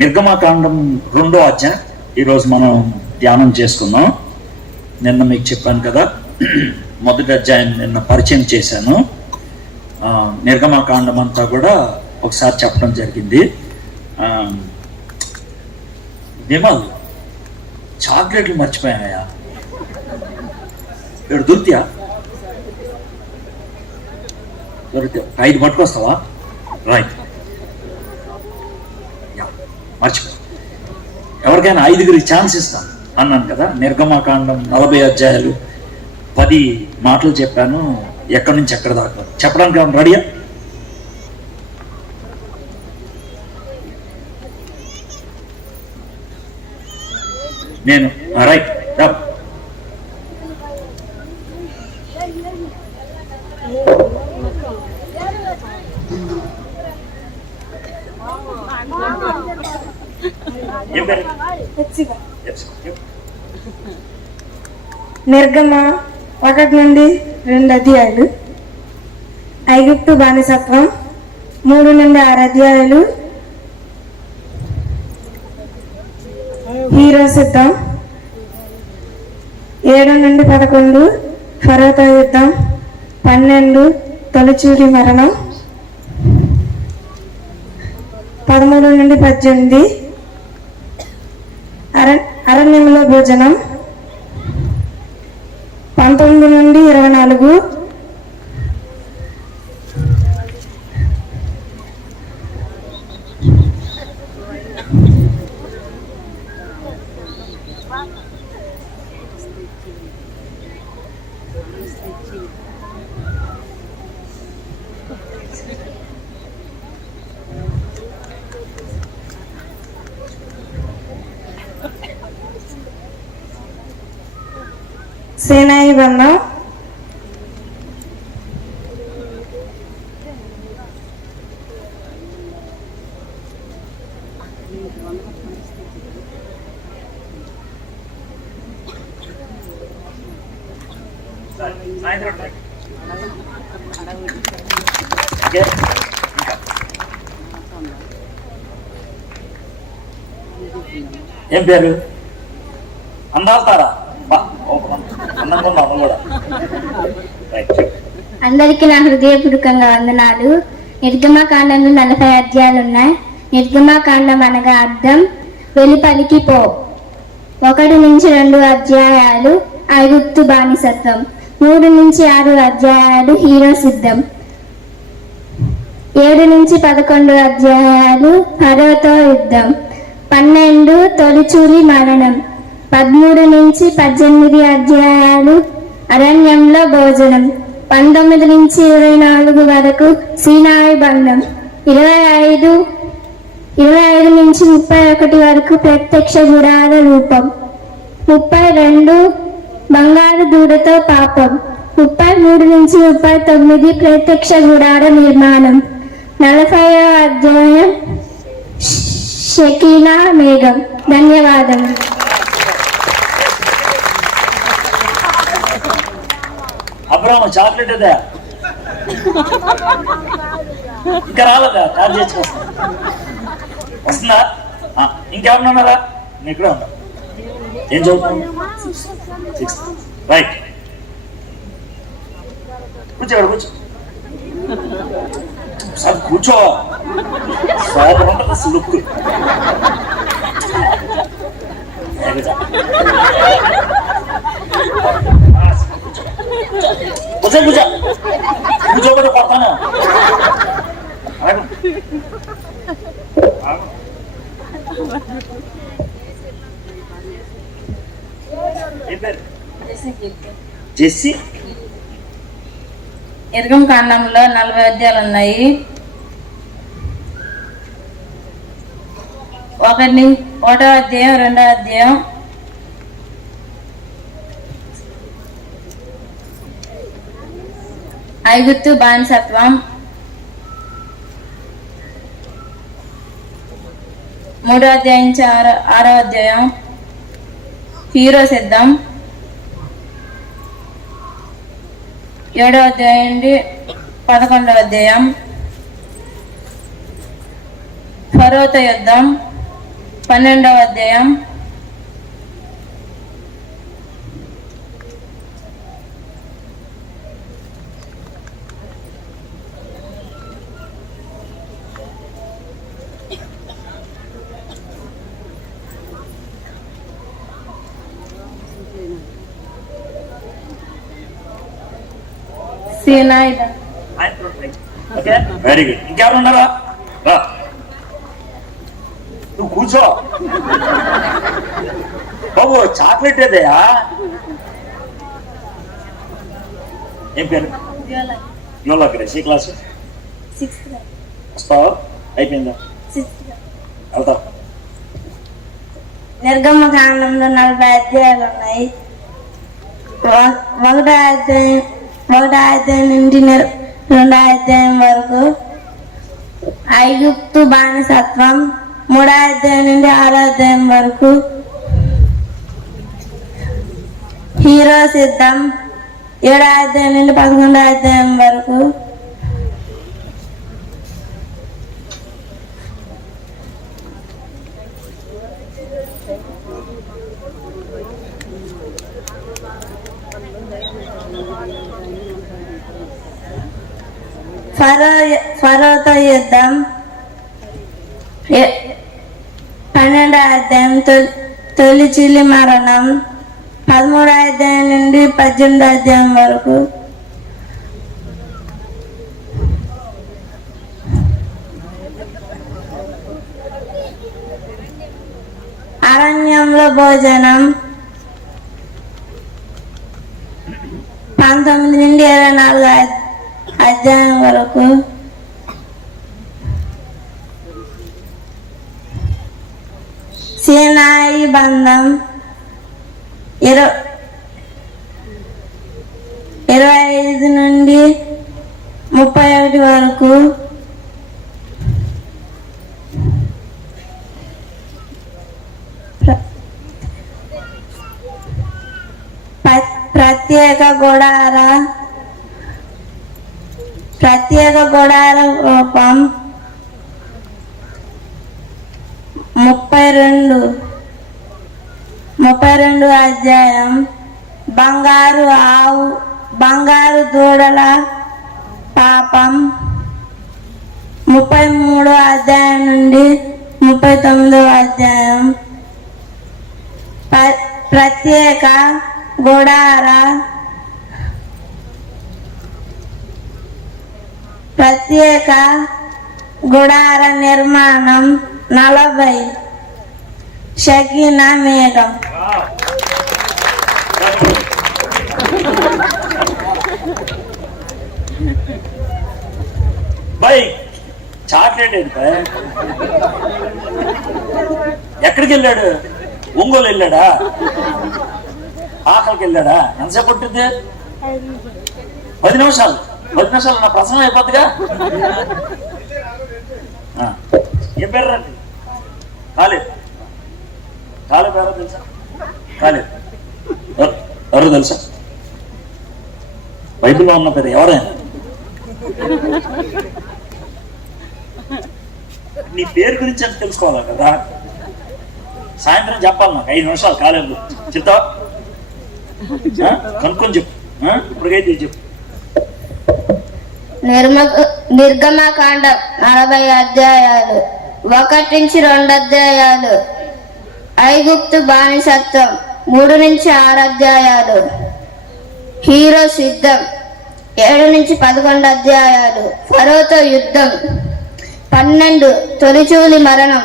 నిర్గమకాండం 2వ అధ్యాయం ఈరోజు మనం ధ్యానం చేసుకుందాం. నిన్న మీకు చెప్పాను కదా, మొదటి అధ్యాయం నిన్న పరిచయం చేశాను. నిర్గమకాండం అంతా కూడా ఒకసారి చెప్పడం జరిగింది. విమల్, చాక్లెట్లు మర్చిపోయానయా, ఇక్కడ దొరికితే 5 పట్టుకొస్తావా? రైట్, మర్చిపో. ఎవరికైనా 5గురికి ఛాన్స్ ఇస్తాను అన్నాను కదా. నిర్గమకాండం 40 అధ్యాయాలు 10 మాటలు చెప్పాను. ఎక్కడి నుంచి ఎక్కడ దాకా చెప్పడానికి ఏమన్నా రెడీయా? నేను రైట్. నిర్గమ 1 నుండి 2 అధ్యాయాలు, ఐగుప్తు బానిసత్వం 3 నుండి 6 అధ్యాయాలు, హీరో సిద్ధం 7 నుండి 11, ఫరోతో యుద్ధం 12, తొలిచూరి మరణం 13 నుండి 18, అరణ్యంలో భోజనం 19 నుండి 24, సేనాయి బంధం ఏం పేరు? అందాల్తారా? అందరికీ నా హృదయపూర్వకంగా వందనాలు. నిర్గమకాండంలో 40 అధ్యాయాలు ఉన్నాయి. నిర్గమకాండం అనగా అర్థం వెలుపలికి పో. 1 నుంచి 2 అధ్యాయాలు ఐగుప్తు బానిసత్వం, 3 నుంచి 6 అధ్యాయాలు హీరో సిద్ధం, 7 నుంచి 11 అధ్యాయాలు ఫరోతో యుద్ధం, 12 తొలిచూరి మరణం, 13 నుంచి 18 అధ్యాయాలు అరణ్యంలో భోజనం, 19 నుంచి 24 వరకు సీనాయి బంధం, 25 నుంచి 31 వరకు ప్రత్యక్ష గుడార రూపం, 32 బంగారు దూడతో పాపం, 33 నుంచి 39 ప్రత్యక్ష గుడార నిర్మాణం, 40వ అధ్యాయం షకీనా మేఘం. ధన్యవాదాలు. అబ్రాహ్మ చాక్లెట్ అదే ఇంకా రాలేదా? కాల్ చేసుకొస్తా. వస్తుందా? ఇంకెవరున్నారా? నేను ఇక్కడే ఉన్నా. ఏం చదువుతున్నావు? 6th. రైట్, కూర్చో. కూర్చో సార్, కూర్చో. సూపర్ ఉంటుంది అసలు లుక్. కూర్చోబడి కొడతాను. జెస్సీ. నిర్గమకాండంలో 40 అధ్యాయాలు ఉన్నాయి. 1వ అధ్యాయం, 2వ అధ్యాయం, 5 బానిసత్వం, 3వ అధ్యాయం నుంచి 6వ అధ్యాయం హీరో సిద్ధం, 7వ అధ్యాయం నుండి 11వ అధ్యాయం ఫరోతో యుద్ధం, 12వ అధ్యాయం సీనాయి ఓకే, వెరీ గుడ్. ఇంకెవరు ఉన్నారా? రా, నువ్వు కూర్చో. బాబు చాక్లెట్ ఏదయా? ఏం పేరు? యోలా గ్రేస్. ఏ క్లాస్? వస్తావా? అయిపోయిందా? వెళ్తా. నిర్గమకాండంలో 40 అధ్యాయాలు ఉన్నాయి. ఒకటో అధ్యాయం నుండి 2వ అధ్యాయం వరకు ఐగుప్తు బానిసత్వం, 3వ అధ్యాయం నుండి 6వ అధ్యాయం వరకు హీరో సిద్ధం, 7వ అధ్యాయం నుండి 11వ అధ్యాయం వరకు ఫరోతో యుద్ధం, 12వ అధ్యాయం తొలి చిలి మరణం, 13వ అధ్యాయం నుండి 18వ అధ్యాయం వరకు అరణ్యంలో భోజనం, 19 నుండి 24 అధ్యాయం వరకు సీనాయి బంధం, 25 నుండి 31 వరకు ప్రత్యేక గుడార రూపం, 32 అధ్యాయం బంగారు దూడల పాపం, 33 అధ్యాయం నుండి 39 అధ్యాయం ప్రత్యేక గుడార నిర్మాణం, 40 షకీనా మేఘం. బాయ్ చాక్లెట్ ఏంటి? ఎక్కడికి వెళ్ళాడు? ఒంగోలు వెళ్ళాడా? ఆకలికి వెళ్ళాడా? ఎంతసేపు ఉంటుంది? 10 నిమిషాలు. 10 నిమిషాలు నా ప్రసంగం అయిపోతుందిగా. ఏం పేరు రండి? కాలేదు పేరు తెలుసా? కాలేదు ఎవరు తెలుసా? బైబిల్లో ఉన్న పేరు ఎవరైనా? నీ పేరు గురించి అని తెలుసుకోవాలి కదా. సాయంత్రం చెప్పాలి నాకు. 5 నిమిషాలు కాలేదు. చెప్తావా? కనుక్కొని చెప్పు. ఇప్పటికైతే చెప్పు. నిర్గమకాండం 40 అధ్యాయాలు, 1 నుంచి 2 అధ్యాయాలు. ఐగుప్తు బానిసత్వం, 3 నుంచి 6 అధ్యాయాలు. హీరో సిద్ధం, 7 నుంచి 11 అధ్యాయాలు. ఫరోతో యుద్ధం, 12 తొలిచూలి మరణం,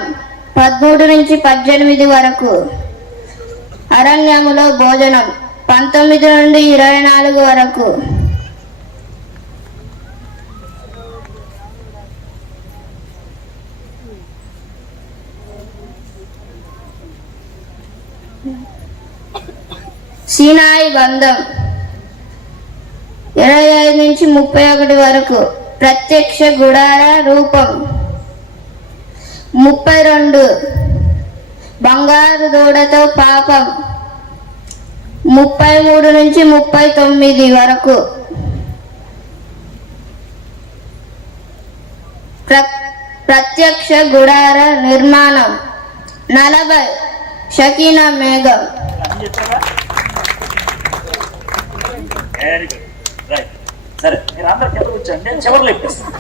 13 నుంచి 18 వరకు. అరణ్యములో భోజనం, 19 నుండి 24 వరకు. సీనాయి బంధం, 25 నుంచి 31 వరకు. ప్రత్యక్ష గుడార రూపం, 32 బంగారు దూడతో పాపం, 33 నుంచి 39 వరకు. ప్రత్యక్ష గుడార నిర్మాణం, 40 షకీనా మేఘం. Very good, right. సరే, మీరు అందరు కింద కూర్చోండి, నేను చివరిలో ఇప్పిస్తాను.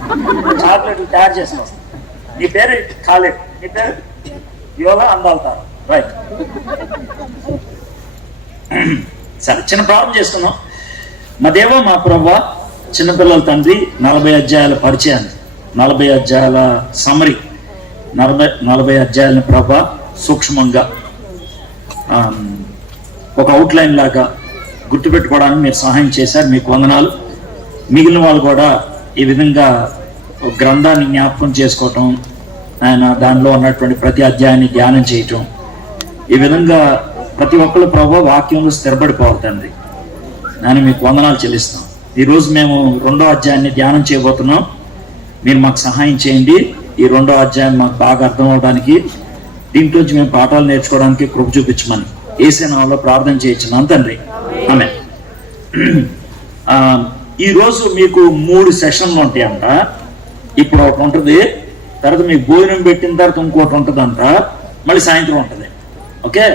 చాక్లెట్లు తయారు చేసి వస్తాను. నీ పేరు ఖాళీ, నీ పేరు యోగా అందాల్తారు, రైట్. సరే, చిన్న ప్రారంభం చేసుకున్నాం. మా దేవ మా ప్రభువా, చిన్నపిల్లల తండ్రి, 40 అధ్యాయాల పరిచయాన్ని, 40 అధ్యాయాల సమరి, 40 అధ్యాయాలని ప్రభా సూక్ష్మంగా ఒక అవుట్లైన్ లాగా గుర్తుపెట్టుకోవడానికి మీరు సహాయం చేశారు, మీకు వందనాలు. మిగిలిన వాళ్ళు కూడా ఈ విధంగా గ్రంథాన్ని జ్ఞాపకం చేసుకోవటం, ఆయన దానిలో ఉన్నటువంటి ప్రతి అధ్యాయాన్ని ధ్యానం చేయటం, ఈ విధంగా ప్రతి ఒక్కరు ప్రభు వాక్యంలో స్థిరపడిపోవాలి తండ్రి. నేను మీకు వందనాలు చెల్లిస్తాం. ఈరోజు మేము 2వ అధ్యాయాన్ని ధ్యానం చేయబోతున్నాం. మీరు మాకు సహాయం చేయండి. ఈ 2వ అధ్యాయం మాకు బాగా అర్థం అవడానికి, దీంట్లోంచి మేము పాఠాలు నేర్చుకోవడానికి కృప చూపించమని యేసు నామములో ప్రార్థన చేయించున్నాం తండ్రి, ఆమేన్. ఈరోజు మీకు 3 సెషన్లు ఉంటాయంట. ఇప్పుడు ఒకటి ఉంటుంది, తర్వాత మీకు భోజనం పెట్టిన తర్వాత ఇంకోటి ఉంటుందంట, మళ్ళీ సాయంత్రం ఉంటుంది. ఓకే,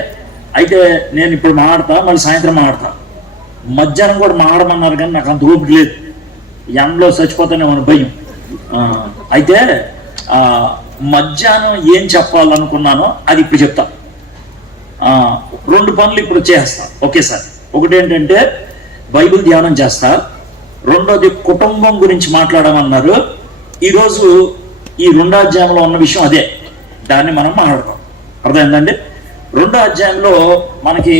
అయితే నేను ఇప్పుడు మాట్లాడతా, మళ్ళీ సాయంత్రం మాట్లాడతా. మధ్యాహ్నం కూడా మాట్లాడమన్నారు కానీ నాకు అంత ఓపిక లేదు, ఎండలో చచ్చిపోతానే మన భయం. అయితే మధ్యాహ్నం ఏం చెప్పాలనుకున్నానో అది ఇప్పుడు చెప్తా. 2 పనులు ఇప్పుడు చేస్తా ఒకేసారి. ఒకటి ఏంటంటే బైబిల్ ధ్యానం చేస్తా, రెండోది కుటుంబం గురించి మాట్లాడమన్నారు. ఈరోజు ఈ 2వ అధ్యాయంలో ఉన్న విషయం అదే, దాన్ని మనం మాట్లాడతాం. అర్థమైందండి? 2వ అధ్యాయంలో మనకి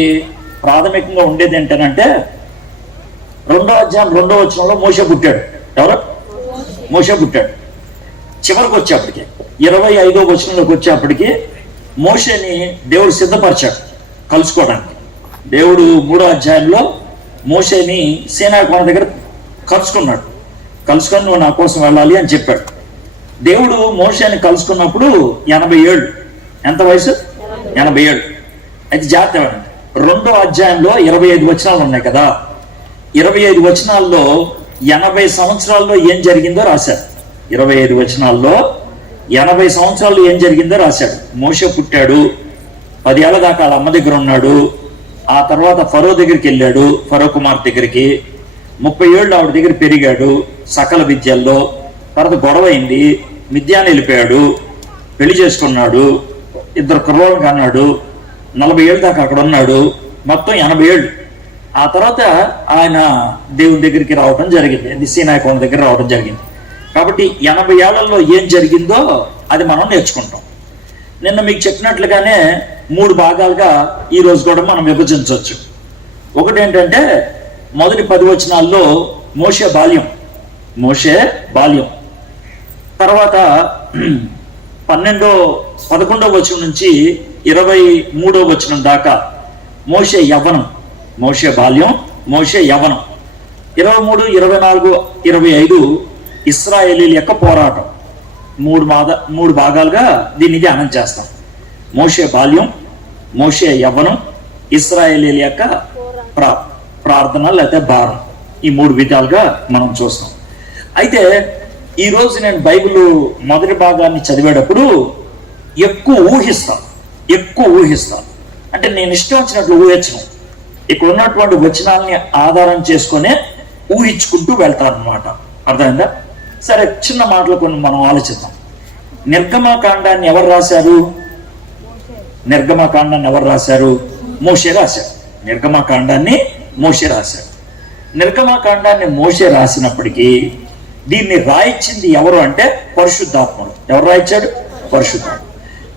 ప్రాథమికంగా ఉండేది ఏంటంటే, 2వ అధ్యాయం 2వ వచనంలో మోషే పుట్టాడు. ఎవరు? మోషే పుట్టాడు. చివరికి వచ్చేప్పటికి 25వ వచనంలోకి వచ్చేప్పటికి మోషేని దేవుడు సిద్ధపరిచాడు కలుసుకోవడానికి. దేవుడు 3వ అధ్యాయంలో మోషేని సీనాయి కొండ దగ్గర కలుసుకున్నాడు. కలుసుకొని నువ్వు నా కోసం వెళ్ళాలి అని చెప్పాడు. దేవుడు మోషేని కలుసుకున్నప్పుడు 80 ఏళ్ళు. ఎంత వయసు? 80 ఏళ్ళు. అయితే జాగ్రత్త, 2వ అధ్యాయంలో 25 వచనాలు ఉన్నాయి కదా. 25 వచనాల్లో 80 సంవత్సరాల్లో ఏం జరిగిందో రాశాడు. 25 వచనాల్లో 80 సంవత్సరాల్లో ఏం జరిగిందో రాశాడు. మోషే పుట్టాడు, 10 ఏళ్ల దాకా వాళ్ళ అమ్మ దగ్గర ఉన్నాడు. ఆ తర్వాత ఫరో దగ్గరికి వెళ్ళాడు, ఫరో కుమార్ దగ్గరికి. 30 ఏళ్ళు ఆవిడ దగ్గర పెరిగాడు సకల విద్యల్లో. తర్వాత గొడవ అయింది, మిద్యాన్ని వెళ్ళిపోయాడు, పెళ్లి చేసుకున్నాడు, 2 కుర్రోళ్ళని కన్నాడు, 40 ఏళ్ళు దాకా అక్కడ ఉన్నాడు, మొత్తం 80 ఏళ్ళు. ఆ తర్వాత ఆయన దేవుని దగ్గరికి రావడం జరిగింది, సీనాయి కొండ దగ్గర రావడం జరిగింది. కాబట్టి 80 ఏళ్లలో ఏం జరిగిందో అది మనం నేర్చుకుంటాం. నిన్న మీకు చెప్పినట్లుగానే 3 భాగాలుగా ఈ రోజు కూడా మనం విభజించవచ్చు. ఒకటి ఏంటంటే, మొదటి 10 వచనాల్లో మోషే బాల్యం, తర్వాత 11వ వచనం నుంచి 23వ వచనం దాకా మోషే యవ్వనం, మోషే బాల్యం, మోషే యవ్వనం. 23, 24, 25 ఇశ్రాయేలీల యొక్క పోరాటం. 3 భాగాలుగా దీన్ని ధ్యానం చేస్తాం. మోషే బాల్యం, మోషే యవ్వనం, ఇశ్రాయేలీల యొక్క ప్రార్థన లేకపోతే భారం. ఈ 3 విధాలుగా మనం చూస్తాం. అయితే ఈరోజు నేను బైబిల్ మొదటి భాగాన్ని చదివేటప్పుడు ఎక్కువ ఊహిస్తాను. అంటే నేను ఇష్టం వచ్చినట్లు ఊహించను. ఇక్కడ ఉన్నటువంటి వచనాలని ఆధారం చేసుకునే ఊహించుకుంటూ వెళ్తాను అనమాట. అర్థమైందా? సరే, చిన్న మాటలు కొన్ని మనం ఆలోచిద్దాం. నిర్గమకాండాన్ని ఎవరు రాశారు? మోషే రాశారు. నిర్గమకాండాన్ని మోషే రాసినప్పటికీ దీన్ని రాయించింది ఎవరు అంటే పరిశుద్ధాత్ముడు. ఎవరు రాయించాడు? పరిశుద్ధాత్ముడు.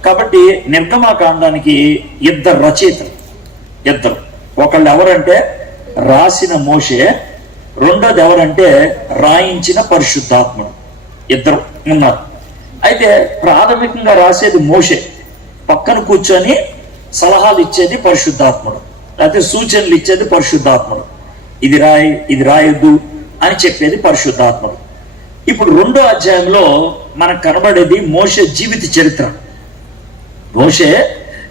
కాబట్టి నిర్గమకాండానికి 2 రచయితలు. ఒకళ్ళు ఎవరంటే రాసిన మోషే, రెండోది ఎవరంటే రాయించిన పరిశుద్ధాత్ముడు. 2 ఉన్నారు. అయితే ప్రాథమికంగా రాసేది మోషే, పక్కన కూర్చొని సలహాలు ఇచ్చేది పరిశుద్ధాత్ముడు, లేకపోతే సూచనలు ఇచ్చేది పరిశుద్ధాత్ముడు. ఇది రాయొద్దు అని చెప్పేది పరిశుద్ధాత్ముడు. ఇప్పుడు 2వ అధ్యాయంలో మనకు కనబడేది మోషే జీవిత చరిత్ర. మోషే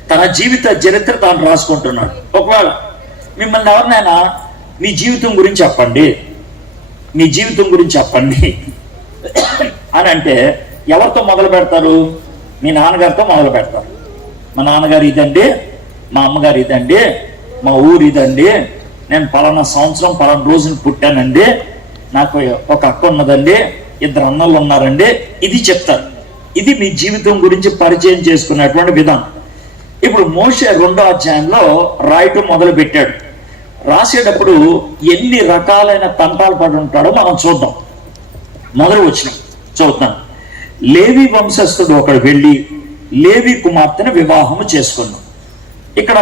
తన జీవిత చరిత్ర తాను రాసుకుంటున్నాడు. ఒకవేళ మిమ్మల్ని ఎవరినైనా మీ జీవితం గురించి చెప్పండి అని అంటే ఎవరితో మొదలు పెడతారు? మీ నాన్నగారితో మొదలు పెడతారు. మా నాన్నగారు ఇదండి, మా అమ్మగారు ఇదండి, మా ఊరు ఇదండి, నేను పలానా సంవత్సరం పలానా రోజున పుట్టానండి, నాకు ఒక అక్క ఉన్నదండి, 2 అన్నలు ఉన్నారండి, ఇది చెప్తారు. ఇది మీ జీవితం గురించి పరిచయం చేసుకున్నటువంటి విధానం. ఇప్పుడు మోషే 2వ అధ్యాయంలో రాయటం మొదలు పెట్టాడు. రాసేటప్పుడు ఎన్ని రకాలైన తంటాలు పడి ఉంటాడో మనం చూద్దాం. మొదలు వచ్చిన చూద్దాం. లేవి వంశస్థుడు ఒకడు వెళ్ళి లేవి కుమార్తెను వివాహము చేసుకున్నాం. ఇక్కడ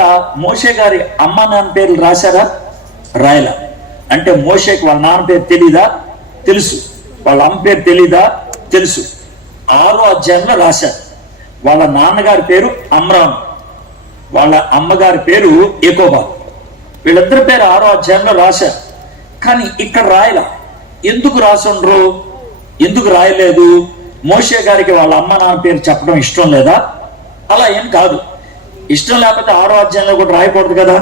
మోషే గారి అమ్మ నాన్న పేర్లు రాశారా? రాయలా. అంటే మోషేకి వాళ్ళ నాన్న పేరు తెలీదా? తెలుసు. వాళ్ళ అమ్మ పేరు తెలీదా? తెలుసు. 6వ అధ్యాయంలో రాశారు. వాళ్ళ నాన్నగారి పేరు అమ్రాము, వాళ్ళ అమ్మగారి పేరు ఏకోబా. వీళ్ళిద్దరి పేరు 6వ అధ్యాయంలో రాశారు. కానీ ఇక్కడ రాయలా. ఎందుకు రాసుండ్రు? ఎందుకు రాయలేదు? మోషే గారికి వాళ్ళ అమ్మ నాన్న పేరు చెప్పడం ఇష్టం లేదా? అలా ఏం కాదు. ఇష్టం లేకపోతే 6వ అధ్యాయంలో కూడా రాయకూడదు కదా.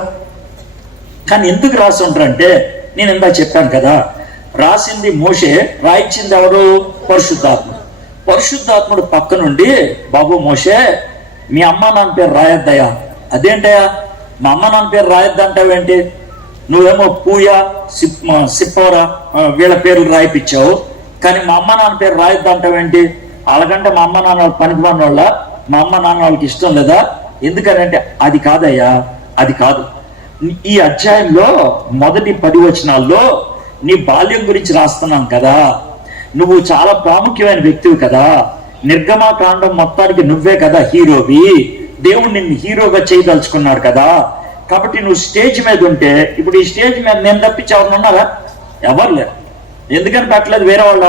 కానీ ఎందుకు రాసి ఉంటారంటే, నేను ఇందాక చెప్పాను కదా, రాసింది మోషే, రాయించింది ఎవరు? పరిశుద్ధాత్ముడు. పరిశుద్ధాత్ముడు పక్క నుండి, బాబు మోషే మీ అమ్మ నాన్న పేరు రాయొద్దయా. అదేంటయా మా అమ్మ నాన్న పేరు రాయొద్దంటావేంటి? నువ్వేమో పూయా సిప్పోరా వీళ్ళ పేర్లు రాయిపించావు, కానీ మా అమ్మ నాన్న పేరు రాయొద్దంటావేంటి? అలాగంటే మా అమ్మ నాన్న వాళ్ళు పనికి పడిన వాళ్ళ, మా అమ్మ నాన్న వాళ్ళకి ఇష్టం లేదా? ఎందుకనంటే అది కాదయ్యా, అది కాదు. ఈ అధ్యాయంలో మొదటి 10 వచనాల్లో నీ బాల్యం గురించి రాస్తున్నాం కదా, నువ్వు చాలా ప్రాముఖ్యమైన వ్యక్తివి కదా, నిర్గమాకాండం మొత్తానికి నువ్వే కదా హీరోవి, దేవుడు నిన్ను హీరోగా చేయదలుచుకున్నాడు కదా, కాబట్టి నువ్వు స్టేజ్ మీద ఉంటే, ఇప్పుడు ఈ స్టేజ్ మీద నేను తప్పించి ఎవరిని ఉన్నారా? ఎవరు లేరు. ఎందుకని పెట్టలేదు? వేరే వాళ్ళు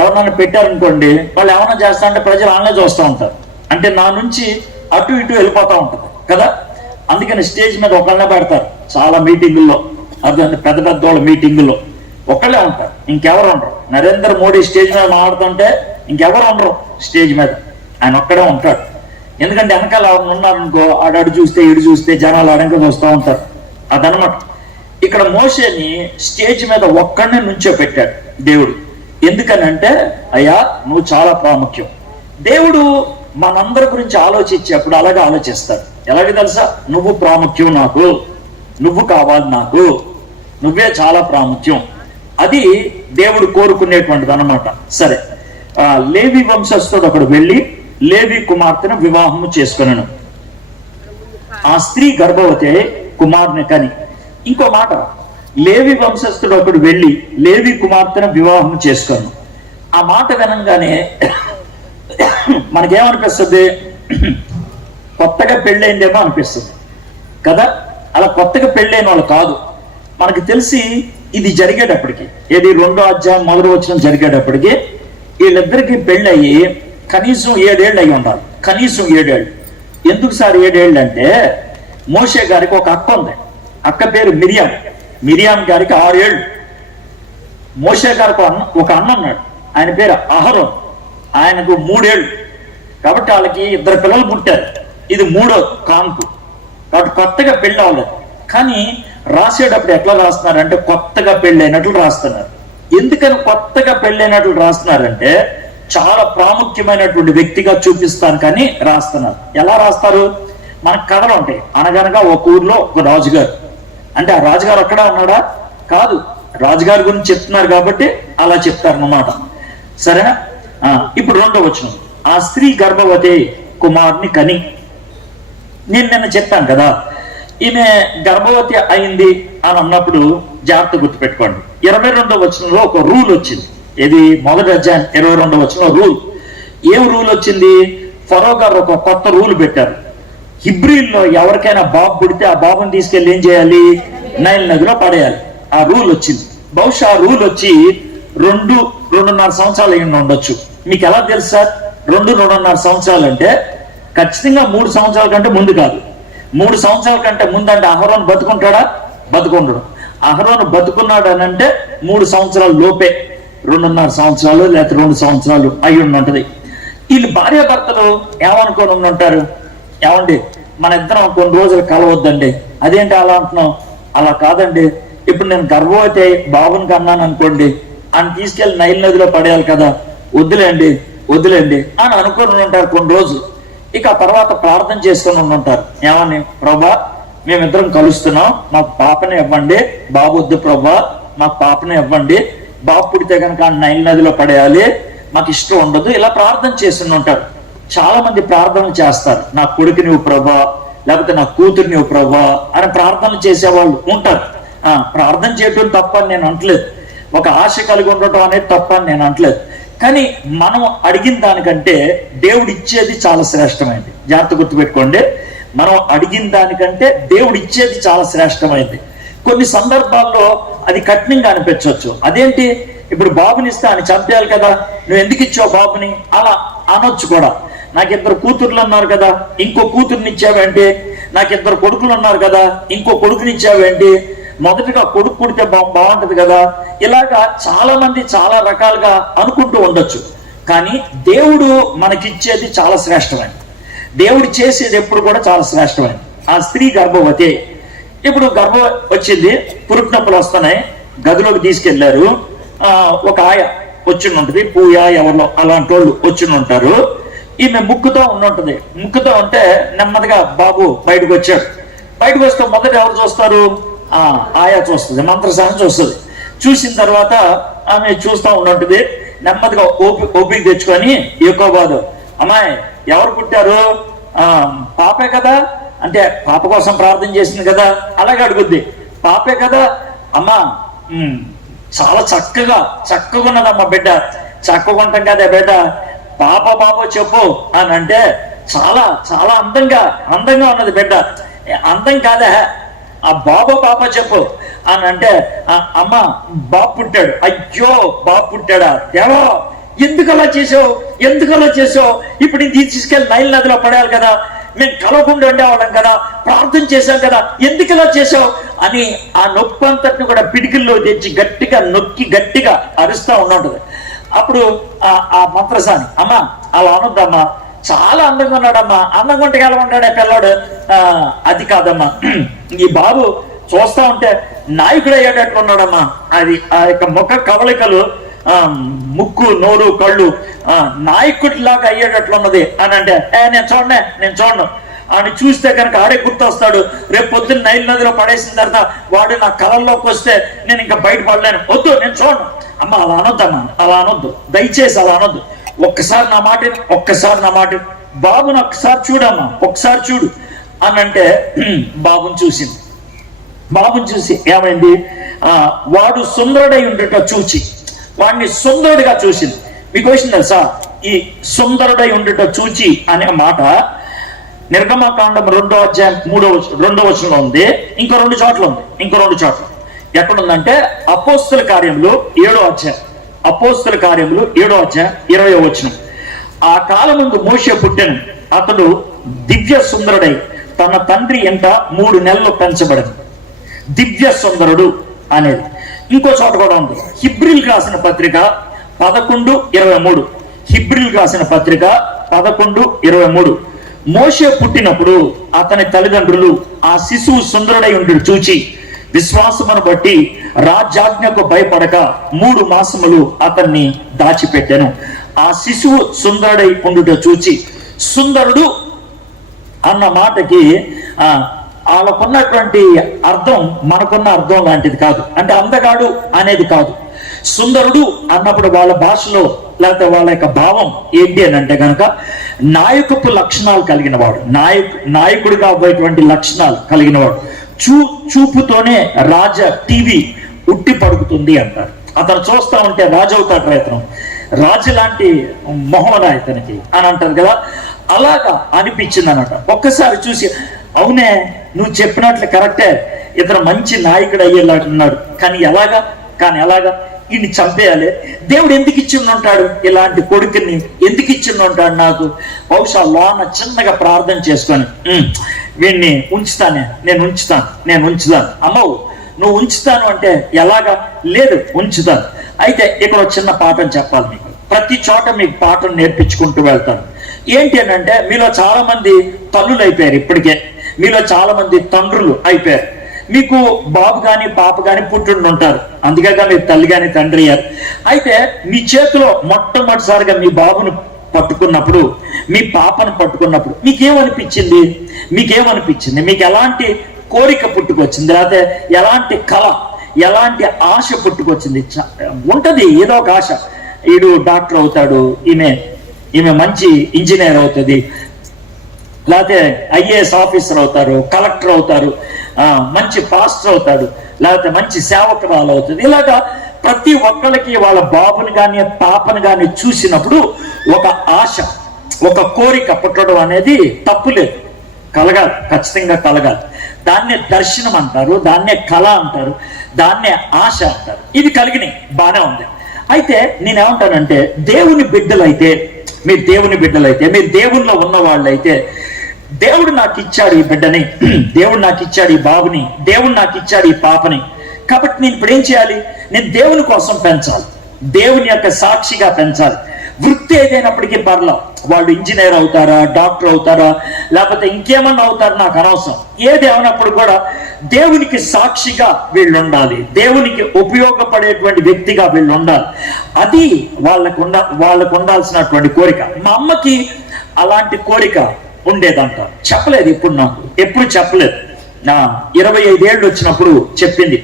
ఎవరన్నా పెట్టారనుకోండి, వాళ్ళు ఏమన్నా చేస్తా అంటే ప్రజలు ఆన్లైన్ చూస్తూ ఉంటారు, అంటే నా నుంచి అటు ఇటు వెళ్ళిపోతూ ఉంటుంది కదా. అందుకని స్టేజ్ మీద ఒకళ్ళనే పెడతారు చాలా మీటింగుల్లో, అది పెద్ద పెద్ద వాళ్ళ మీటింగుల్లో ఒకళ్ళే ఉంటారు, ఇంకెవరు ఉండరు. నరేంద్ర మోడీ స్టేజ్ మీద మాట్లాడుతుంటే ఇంకెవరు ఉండరు స్టేజ్ మీద, ఆయన ఒక్కడే ఉంటాడు. ఎందుకంటే వెనకాల ఎవరు ఉన్నారనుకో, ఆడాడు చూస్తే ఇడు చూస్తే జనాలు అడంక చూస్తూ ఉంటారు. అదనమాట. ఇక్కడ మోషేని స్టేజ్ మీద ఒక్కడనే నుంచో పెట్టాడు దేవుడు. ఎందుకనంటే, అయ్యా నువ్వు చాలా ప్రాముఖ్యం. దేవుడు మనందరి గురించి ఆలోచించేప్పుడు అలాగే ఆలోచిస్తాడు. ఎలాగే తెలుసా? నువ్వు ప్రాముఖ్యం నాకు, నువ్వు కావాలి నాకు, నువ్వే చాలా ప్రాముఖ్యం. అది దేవుడు కోరుకునేటువంటిది అన్నమాట. సరే, లేవి వంశస్థుడు ఒకడు వెళ్ళి లేవి కుమార్తెను వివాహము చేసుకున్నాను. ఆ స్త్రీ గర్భవతి కుమారుని కని. ఇంకో మాట, లేవి వంశస్థుడు ఒకడు వెళ్ళి లేవి కుమార్తెను వివాహం చేసుకున్నాను. ఆ మాట వినంగానే మనకేమనిపిస్తుంది? కొత్తగా పెళ్ళైందేమో అనిపిస్తుంది కదా. అలా కొత్తగా పెళ్ళైన వాళ్ళు కాదు. మనకి తెలిసి ఇది జరిగేటప్పటికి, ఏది 2వ అధ్యాయం మొదటి వచనం జరిగేటప్పటికి వీళ్ళిద్దరికి పెళ్ళయి కనీసం 7 ఏళ్ళు అయి ఉండాలి. కనీసం 7 ఏళ్ళు. ఎందుకు సార్ 7 ఏళ్ళు అంటే, మోషే గారికి ఒక అక్క ఉంది, అక్క పేరు మిరియాం. మిరియాం గారికి 6 ఏళ్ళు. మోషే గారికి ఒక అన్న ఉన్నాడు, ఆయన పేరు అహరోన్, ఆయనకు 3 ఏళ్ళు. కాబట్టి వాళ్ళకి 2 పిల్లలు పుట్టారు. ఇది 3వ కాన్పు. కాబట్టి కొత్తగా పెళ్ళి అవ్వలేదు. కానీ రాసేటప్పుడు ఎట్లా రాస్తున్నారంటే కొత్తగా పెళ్ళైనట్లు రాస్తున్నారు. ఎందుకని కొత్తగా పెళ్ళైనట్లు రాస్తున్నారంటే, చాలా ప్రాముఖ్యమైనటువంటి వ్యక్తిగా చూపిస్తాను కానీ రాస్తున్నారు. ఎలా రాస్తారు? మనకు కథలు ఉంటాయి. అనగనగా ఒక ఊర్లో ఒక రాజుగారు, అంటే ఆ రాజుగారు అక్కడ ఉన్నాడా? కాదు, రాజుగారి గురించి చెప్తున్నారు కాబట్టి అలా చెప్తారన్నమాట. సరేనా? ఇప్పుడు 2వ వచనం, ఆ స్త్రీ గర్భవతి కుమారుని కని. నేను నిన్న చెప్పాను కదా, ఈమె గర్భవతి అయింది అని అన్నప్పుడు జాగ్రత్త గుర్తుపెట్టుకోండి. 22వ వచనంలో ఒక రూల్ వచ్చింది. ఇది మొదటి అధ్యాయం 22వ వచనంలో రూల్. ఏం రూల్ వచ్చింది? ఫరో గారు ఒక కొత్త రూల్ పెట్టారు. హిబ్రీల్లో ఎవరికైనా బాబు పుడితే ఆ బాబుని తీసుకెళ్ళి ఏం చేయాలి? నైల్ నదిలో పడేయాలి. ఆ రూల్ వచ్చింది. బహుశా ఆ రూల్ వచ్చి 2-2.5 సంవత్సరాలు అయ్యి ఉండొచ్చు. మీకు ఎలా తెలుసు సార్? 2-2.5 సంవత్సరాలు అంటే ఖచ్చితంగా 3 సంవత్సరాల కంటే ముందు కాదు. 3 సంవత్సరాల కంటే ముందు అంటే అహరోను బతుకుంటాడా? బతుకుండడు. అహరోను బతుకున్నాడు అని అంటే 3 సంవత్సరాల లోపే, 2.5 సంవత్సరాలు లేకపోతే 2 సంవత్సరాలు అయి ఉంటది. వీళ్ళు భార్యాభర్తలు ఏమనుకోని ఉంటారు? ఏమండి మన ఇద్దరం కొన్ని రోజులు కలవద్దండి. అదేంటి అలా అంటున్నాం? అలా కాదండి, ఇప్పుడు నేను గర్భవతి బాబుని కన్నాను అనుకోండి, ఆయన తీసుకెళ్లి నైల్ నదిలో పడేయాలి కదా, వద్దులేండి అని అనుకుని ఉంటారు కొన్ని రోజులు. ఇక తర్వాత ప్రార్థన చేసుకుని ఉంటారు. ఏమని? ప్రభా, మేమిద్దరం కలుస్తున్నాం, మాకు పాపని ఇవ్వండి. బాబు వద్దు ప్రభా, మాకు పాపని ఇవ్వండి. బాబు పుడితే కనుక నైల్ నదిలో పడేయాలి, మాకు ఇష్టం ఉండదు. ఇలా ప్రార్థన చేస్తూ ఉంటారు. చాలా మంది ప్రార్థనలు చేస్తారు, నా కొడుకు నువ్వు ప్రభా, లేకపోతే నా కూతురు నువ్వు ప్రభా అని ప్రార్థనలు చేసేవాళ్ళు ఉంటారు. ప్రార్థన చేయటం తప్ప అని నేను అంటలేదు, ఒక ఆశ కలిగి ఉండటం అనేది తప్ప అని నేను అంటలేదు. కానీ మనం అడిగిన దానికంటే దేవుడు ఇచ్చేది చాలా శ్రేష్టమైంది. జాగ్రత్త గుర్తుపెట్టుకోండి, మనం అడిగిన దానికంటే దేవుడు ఇచ్చేది చాలా శ్రేష్టమైంది. కొన్ని సందర్భాల్లో అది కఠినంగా అనిపించవచ్చు. అదేంటి, ఇప్పుడు బాబునిస్తే ఆయన చంపేయాలి కదా, నువ్వు ఎందుకు ఇచ్చావు బాబుని అలా అనొచ్చు కూడా. నాకు 2 కూతుర్లు ఉన్నారు కదా, ఇంకో కూతుర్ని ఇచ్చావేంటి? నాకు 2 కొడుకులు ఉన్నారు కదా, ఇంకో కొడుకుని ఇచ్చావేంటి? మొదటిగా కొడుకు పుడితే బాగుంటది కదా. ఇలాగా చాలా మంది చాలా రకాలుగా అనుకుంటూ ఉండొచ్చు. కానీ దేవుడు మనకిచ్చేది చాలా శ్రేష్టమైనది. దేవుడు చేసేది ఎప్పుడు కూడా చాలా శ్రేష్టమైనది. ఆ స్త్రీ గర్భవతి, ఇప్పుడు గర్భం వచ్చింది, పురుటి నొప్పులు వస్తున్నాయి, గదిలోకి తీసుకెళ్లారు. ఒక ఆయ వచ్చి ఉంటుంది, పూయ ఎవరిలో అలాంటి వాళ్ళు వచ్చి ఉంటారు. ఈమె ముక్కుతో ఉండుంటది. ముక్కుతో ఉంటే నెమ్మదిగా బాబు బయటకు వచ్చాడు. బయటకు వస్తే మొదట ఎవరు చూస్తారు? ఆయా చూస్తుంది, మంత్రసాన్ని చూస్తుంది. చూసిన తర్వాత ఆమె చూస్తూ ఉండుంటుంది. నెమ్మదిగా ఓపిక తెచ్చుకొని ఏకోబాదు, అమ్మాయి ఎవరు పుట్టారు? పాపే కదా అంటే, పాప కోసం ప్రార్థన చేసింది కదా, అలాగే అడుగుద్ది. పాపే కదా అమ్మా, చాలా చక్కగా ఉన్నదమ్మా బిడ్డ. చక్కగా ఉంటాం కదా బిడ్డ, పాప బాబో చెప్పు అని అంటే, చాలా చాలా అందంగా ఉన్నది బిడ్డ. అందం కాదా, ఆ బాబో పాప చెప్పు అని అంటే, అమ్మ బాబు పుట్టాడు. అయ్యో బాబు పుట్టాడా, దేవా ఎందుకు అలా చేసావు? ఇప్పుడు ఇది తీసుకెళ్ళి నైల్ నదిలో పడేయాలి కదా, మేము కలవకుండా ఉండేవాళ్ళం కదా, ప్రార్థన చేశాం కదా, ఎందుకు ఇలా చేసావు అని ఆ నొప్పి అంతటిని కూడా పిడికిల్లో తెచ్చి గట్టిగా నొక్కి గట్టిగా అరుస్తూ ఉంటుంటది. అప్పుడు ఆ మంత్రసాని, అమ్మా అలా అనొద్దమ్మా, చాలా అందంగా ఉన్నాడమ్మా, అందంగా ఉంటే ఎలా ఉంటాడే పిల్లాడు, అది కాదమ్మా, ఈ బాబు చూస్తా ఉంటే నాయకుడు అయ్యేటట్లు ఉన్నాడమ్మా, అది ఆ యొక్క ముఖ కవళికలు, ముక్కు నోరు కళ్ళు నాయకుడిలాగా అయ్యేటట్లు ఉన్నది అని అంటే, నేను చూడను అని చూస్తే కనుక ఆడే గుర్తొస్తాడు. రేపు పొద్దున్న నైల్ నదిలో పడేసిన తర్వాత వాడు నా కళల్లోకి వస్తే నేను ఇంకా బయటపడలేను, వద్దు నేను చూడను. అమ్మ అలా అనొద్దమ్మా, అలా అనొద్దు, దయచేసి అలా అనొద్దు. ఒక్కసారి నా మాట బాబుని ఒక్కసారి చూడమ్మా, ఒకసారి చూడు అని అంటే బాబుని చూసి ఏమైంది, వాడు సుందరుడై ఉండట చూచి, వాడిని సుందరుడిగా చూసింది. మీకు వచ్చింది తెలుసా, ఈ సుందరుడై ఉండట చూచి అనే మాట నిర్గమకాండం 2వ అధ్యాయం 2వ వచనంలో ఉంది. ఇంకో 2 చోట్ల ఉంది. ఎక్కడుందంటే అపోస్తుల కార్యములు 7వ అధ్యాయం 20వ వచనం. ఆ కాలమందు మోషే పుట్టెను, అతడు దివ్య సుందరుడై తన తండ్రి ఎంట 3 నెలలు పెంచబడను. దివ్య సుందరుడు అనేది ఇంకో చోట కూడా ఉంది. హిబ్రీల్ రాసిన పత్రిక 11:23 మోషే పుట్టినప్పుడు అతని తల్లిదండ్రులు ఆ శిశువు సుందరుడై ఉండి చూచి విశ్వాసమును బట్టి రాజాజ్ఞకు భయపడక 3 మాసములు అతన్ని దాచిపెట్టాను. ఆ శిశువు సుందరుడై ఉండుట చూచి, సుందరుడు అన్న మాటకి వాళ్ళకున్నటువంటి అర్థం మనకున్న అర్థం లాంటిది కాదు. అంటే అందగాడు అనేది కాదు. సుందరుడు అన్నప్పుడు వాళ్ళ భాషలో లేకపోతే వాళ్ళ యొక్క భావం ఏంటి అని అంటే కనుక నాయకపు లక్షణాలు కలిగిన వాడు, నాయకుడిగా అవ్వేటువంటి లక్షణాలు కలిగిన వాడు. చూపుతోనే రాజ టీవీ ఉట్టి పడుకుతుంది అంటారు. అతను చూస్తా ఉంటే రాజు అవుతాడు, ఇతను రాజు లాంటి మొహం ఇతనికి అని అంటారు కదా, అలాగా అనిపించింది అన్నమాట. ఒక్కసారి చూసి అవునే నువ్వు చెప్పినట్లు కరెక్టే, ఇతను మంచి నాయకుడు అయ్యేలాంటున్నాడు, కానీ ఎలాగా ఈయన్ని చంపేయాలి, దేవుడు ఎందుకు ఇచ్చి ఉంటాడు, ఇలాంటి కొడుకుని ఎందుకు ఇచ్చి ఉంటాడు నాకు, బహుశా లోన చిన్నగా ప్రార్థన చేసుకొని వీడిని నేను ఉంచుతాను అమ్మవు నువ్వు ఉంచుతాను అంటే ఎలాగా, లేదు ఉంచుతాను. అయితే ఇక్కడ చిన్న పాఠం చెప్పాలి మీకు, ప్రతి చోట మీకు పాఠం నేర్పించుకుంటూ వెళ్తాను. ఏంటి అని అంటే, మీలో చాలా మంది తల్లులు అయిపోయారు, ఇప్పటికే మీలో చాలా మంది తండ్రులు అయిపోయారు. మీకు బాబు కానీ పాప కానీ పుట్టిండి ఉంటారు, అందుకే మీరు తల్లి కానీ తండ్రి అయ్యారు. అయితే మీ చేతిలో మొట్టమొదటిసారిగా మీ బాబును పట్టుకున్నప్పుడు, మీ పాపను పట్టుకున్నప్పుడు మీకేమనిపించింది? మీకు ఎలాంటి కోరిక పుట్టుకొచ్చింది? లేకపోతే ఎలాంటి కళ, ఎలాంటి ఆశ పుట్టుకొచ్చింది? ఉంటది ఏదో ఒక ఆశ. వీడు డాక్టర్ అవుతాడు, ఈమె మంచి ఇంజనీర్ అవుతుంది, లేకపోతే ఐఏఎస్ ఆఫీసర్ అవుతారు, కలెక్టర్ అవుతారు, మంచి పాస్టర్ అవుతాడు, లేకపోతే మంచి సేవకురాలు అవుతుంది. ఇలాగా ప్రతి ఒక్కరికి వాళ్ళ బాబుని కానీ పాపను కానీ చూసినప్పుడు ఒక ఆశ, ఒక కోరిక పుట్టడం అనేది తప్పులేదు, కలగాలి, ఖచ్చితంగా కలగాలి. దాన్నే దర్శనం అంటారు, దాన్నే కళ అంటారు, దాన్నే ఆశ అంటారు. ఇది కలిగినాయి, బాగానే ఉంది. అయితే నేనేమంటానంటే, దేవుని బిడ్డలైతే, మీరు దేవునిలో ఉన్న వాళ్ళైతే, దేవుడు నాకు ఇచ్చాడు ఈ బిడ్డని, దేవుడు నాకు ఇచ్చాడు ఈ బాబుని, దేవుడు నాకు ఇచ్చాడు ఈ పాపని. కాబట్టి నేను ఇప్పుడు ఏం చేయాలి? నేను దేవుని కోసం పెంచాలి, దేవుని యొక్క సాక్షిగా పెంచాలి. వృత్తి ఏదైనప్పటికీ పర్లా, వాళ్ళు ఇంజనీర్ అవుతారా, డాక్టర్ అవుతారా, లేకపోతే ఇంకేమన్నా అవుతారు, నాకు అనవసరం. ఏది ఏమైనప్పుడు కూడా దేవునికి సాక్షిగా వీళ్ళు ఉండాలి, దేవునికి ఉపయోగపడేటువంటి వ్యక్తిగా వీళ్ళు ఉండాలి. అది వాళ్ళకు ఉండాల్సినటువంటి కోరిక. మా అమ్మకి అలాంటి కోరిక ఉండేదంట, చెప్పలేదు ఇప్పుడు, నాకు ఎప్పుడు చెప్పలేదు. నా 25 ఏళ్ళు వచ్చినప్పుడు చెప్పింది.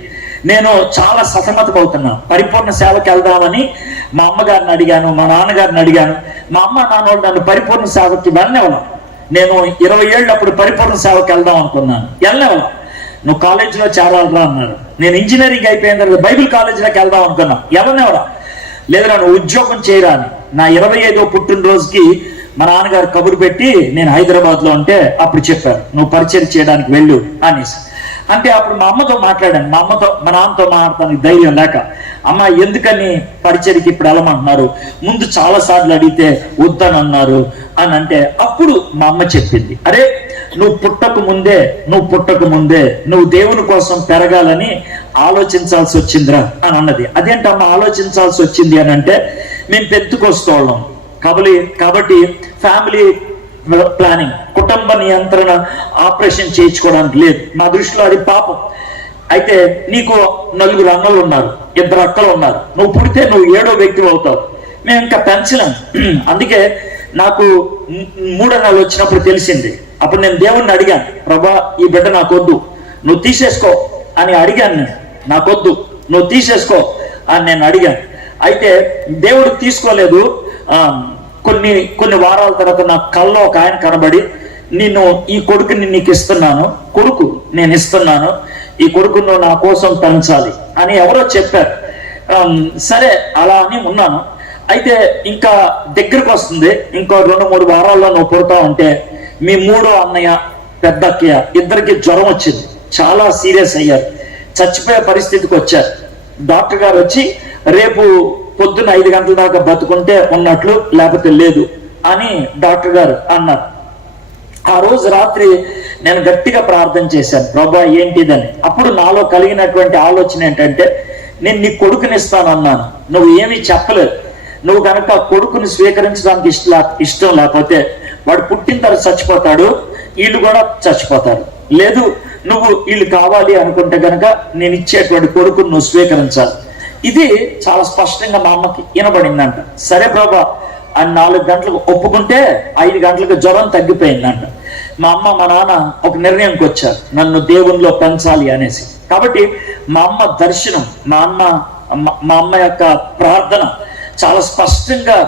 నేను చాలా సతమతం అవుతున్నా, పరిపూర్ణ సేవకి వెళ్దామని మా అమ్మగారిని అడిగాను, మా నాన్నగారిని అడిగాను. మా అమ్మ నాన్నోళ్ళు నన్ను పరిపూర్ణ సేవకి వెళ్ళనివ్వను. నేను 20 ఏళ్ళు అప్పుడు పరిపూర్ణ సేవకి వెళ్దాం అనుకున్నాను, వెళ్ళనివ్వను. నువ్వు కాలేజీలో చేరాలరా అన్నారు. నేను ఇంజనీరింగ్ అయిపోయిన తర్వాత బైబిల్ కాలేజీలోకి వెళ్దాం అనుకున్నా, ఎవరినెవరా లేదు, నన్ను ఉద్యోగం చేయరా అని. నా 25వ పుట్టినరోజుకి మా నాన్నగారు కబురు పెట్టి, నేను హైదరాబాద్లో ఉంటే అప్పుడు చెప్పారు, నువ్వు పరిచయం చేయడానికి వెళ్ళు అనేసి. అంటే అప్పుడు మా అమ్మతో మాట్లాడాను, మా నాన్నతో మాట్లాడటానికి ధైర్యం లేక, అమ్మ ఎందుకని పరిచయకి ఇప్పుడు వెళ్ళమంటున్నారు, ముందు చాలా సార్లు అడిగితే వద్దని అన్నారు అని అంటే, అప్పుడు మా అమ్మ చెప్పింది, అరే నువ్వు పుట్టక ముందే నువ్వు దేవుని కోసం పెరగాలని ఆలోచించాల్సి వచ్చిందిరా అని అన్నది. అదేంటమ్మా ఆలోచించాల్సి వచ్చింది అని అంటే, మేము పెంతుకొస్తాం కాబట్టి ఫ్యామిలీ ప్లానింగ్, కుటుంబ నియంత్రణ ఆపరేషన్ చేయించుకోవడానికి లేదు. నా దృష్టిలో అది పాపం. అయితే నీకు 4 అన్నలు ఉన్నారు, 2 అక్కలు ఉన్నారు, నువ్వు పుడితే నువ్వు 7వ వ్యక్తి అవుతావు. మేము ఇంకా పెంచలేం. అందుకే నాకు 3 నెలలు వచ్చినప్పుడు తెలిసింది. అప్పుడు నేను దేవుణ్ణి అడిగాను, ప్రభా ఈ బిడ్డ నాకొద్దు, నువ్వు తీసేసుకో అని అడిగాను. నేను నాకొద్దు, నువ్వు తీసేసుకో అని నేను అడిగాను. అయితే దేవుడు తీసుకోలేదు. కొన్ని వారాల తర్వాత నా కల్లో ఒక ఆయన కనబడి, నేను ఈ కొడుకుని నీకు ఇస్తున్నాను, నేను ఇస్తున్నాను, ఈ కొడుకును నా కోసం పెంచాలి అని ఎవరో చెప్పారు. సరే అలా అని ఉన్నాను. అయితే ఇంకా దగ్గరకు వస్తుంది, ఇంకో 2-3 వారాల్లో నువ్వు పుడతా ఉంటే మీ 3వ అన్నయ్య, పెద్ద అక్కయ్య ఇద్దరికి జ్వరం వచ్చింది, చాలా సీరియస్ అయ్యారు, చచ్చిపోయే పరిస్థితికి వచ్చారు. డాక్టర్ గారు వచ్చి రేపు పొద్దున్న 5 గంటల దాకా బతుకుంటే ఉన్నట్లు, లేకపోతే లేదు అని డాక్టర్ గారు అన్నారు. ఆ రోజు రాత్రి నేను గట్టిగా ప్రార్థన చేశాను, ప్రభా ఏంటిదని. అప్పుడు నాలో కలిగినటువంటి ఆలోచన ఏంటంటే, నేను నీ కొడుకునిస్తాను అన్నాను, నువ్వు ఏమీ చెప్పలేదు. నువ్వు కనుక కొడుకుని స్వీకరించడానికి ఇష్టం లేకపోతే వాడు పుట్టిన తర్వాత చచ్చిపోతాడు, వీళ్ళు కూడా చచ్చిపోతారు. లేదు నువ్వు వీళ్ళు కావాలి అనుకుంటే కనుక నేను ఇచ్చేటువంటి కొడుకుని నువ్వు స్వీకరించాలి. ఇది చాలా స్పష్టంగా మా అమ్మకి వినబడిందంట. సరే ప్రభా అని 4 గంటలకు ఒప్పుకుంటే 5 గంటలకు జ్వరం తగ్గిపోయిందంట. మా అమ్మ మా నాన్న ఒక నిర్ణయంకి వచ్చారు, నన్ను దేవునిలో పెంచాలి అనేసి. కాబట్టి మా అమ్మ దర్శనం, మా అమ్మ యొక్క ప్రార్థన చాలా స్పష్టంగా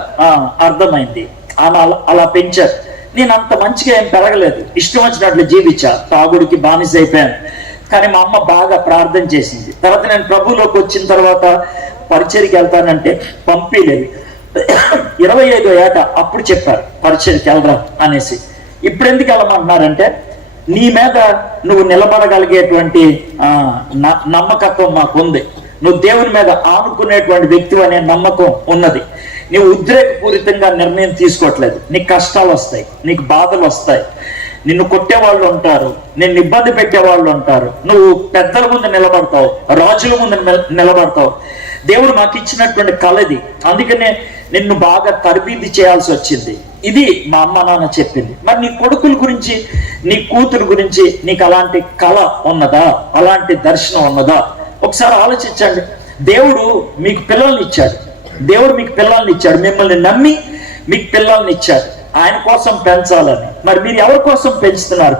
అర్థమైంది. అలా పెంచారు. నేను అంత మంచిగా ఏం పెరగలేదు, ఇష్టం వచ్చినట్లు జీవించా, తాగుడికి బానిస అయిపోయాను. కానీ మా అమ్మ బాగా ప్రార్థన చేసింది. తర్వాత నేను ప్రభువులోకి వచ్చిన తర్వాత పరిచర్కి వెళ్తానంటే పంపిలేదు. 25వ ఏట అప్పుడు చెప్పారు పరిచర్కి వెళ్ళరా అనేసి. ఇప్పుడు ఎందుకు వెళ్ళమంటున్నారంటే, నీ మీద నువ్వు నిలబడగలిగేటువంటి నమ్మకత్వం మాకు ఉంది, నువ్వు దేవుని మీద ఆనుకునేటువంటి వ్యక్తి అనే నమ్మకం ఉన్నది. నువ్వు ఉద్రేకపూరితంగా నిర్ణయం తీసుకోవట్లేదు. నీకు కష్టాలు వస్తాయి, నీకు బాధలు వస్తాయి, నిన్ను కొట్టేవాళ్ళు ఉంటారు, నిన్ను ఇబ్బంది పెట్టేవాళ్ళు ఉంటారు. నువ్వు పెద్దల ముందు నిలబడతావు, రాజుల ముందు నిలబడతావు. దేవుడు మాకు ఇచ్చినటువంటి కళ ఇది. అందుకనే నిన్ను బాగా తరబీదు చేయాల్సి వచ్చింది. ఇది మా అమ్మ నాన్న చెప్పింది. మరి నీ కొడుకుల గురించి, నీ కూతురు గురించి నీకు అలాంటి కళ ఉన్నదా, అలాంటి దర్శనం ఉన్నదా? ఒకసారి ఆలోచించండి. దేవుడు మీకు పిల్లల్ని ఇచ్చాడు, మిమ్మల్ని నమ్మి మీకు పిల్లల్ని ఇచ్చారు ఆయన కోసం పెంచాలని. మరి మీరు ఎవరి కోసం పెంచుతున్నారు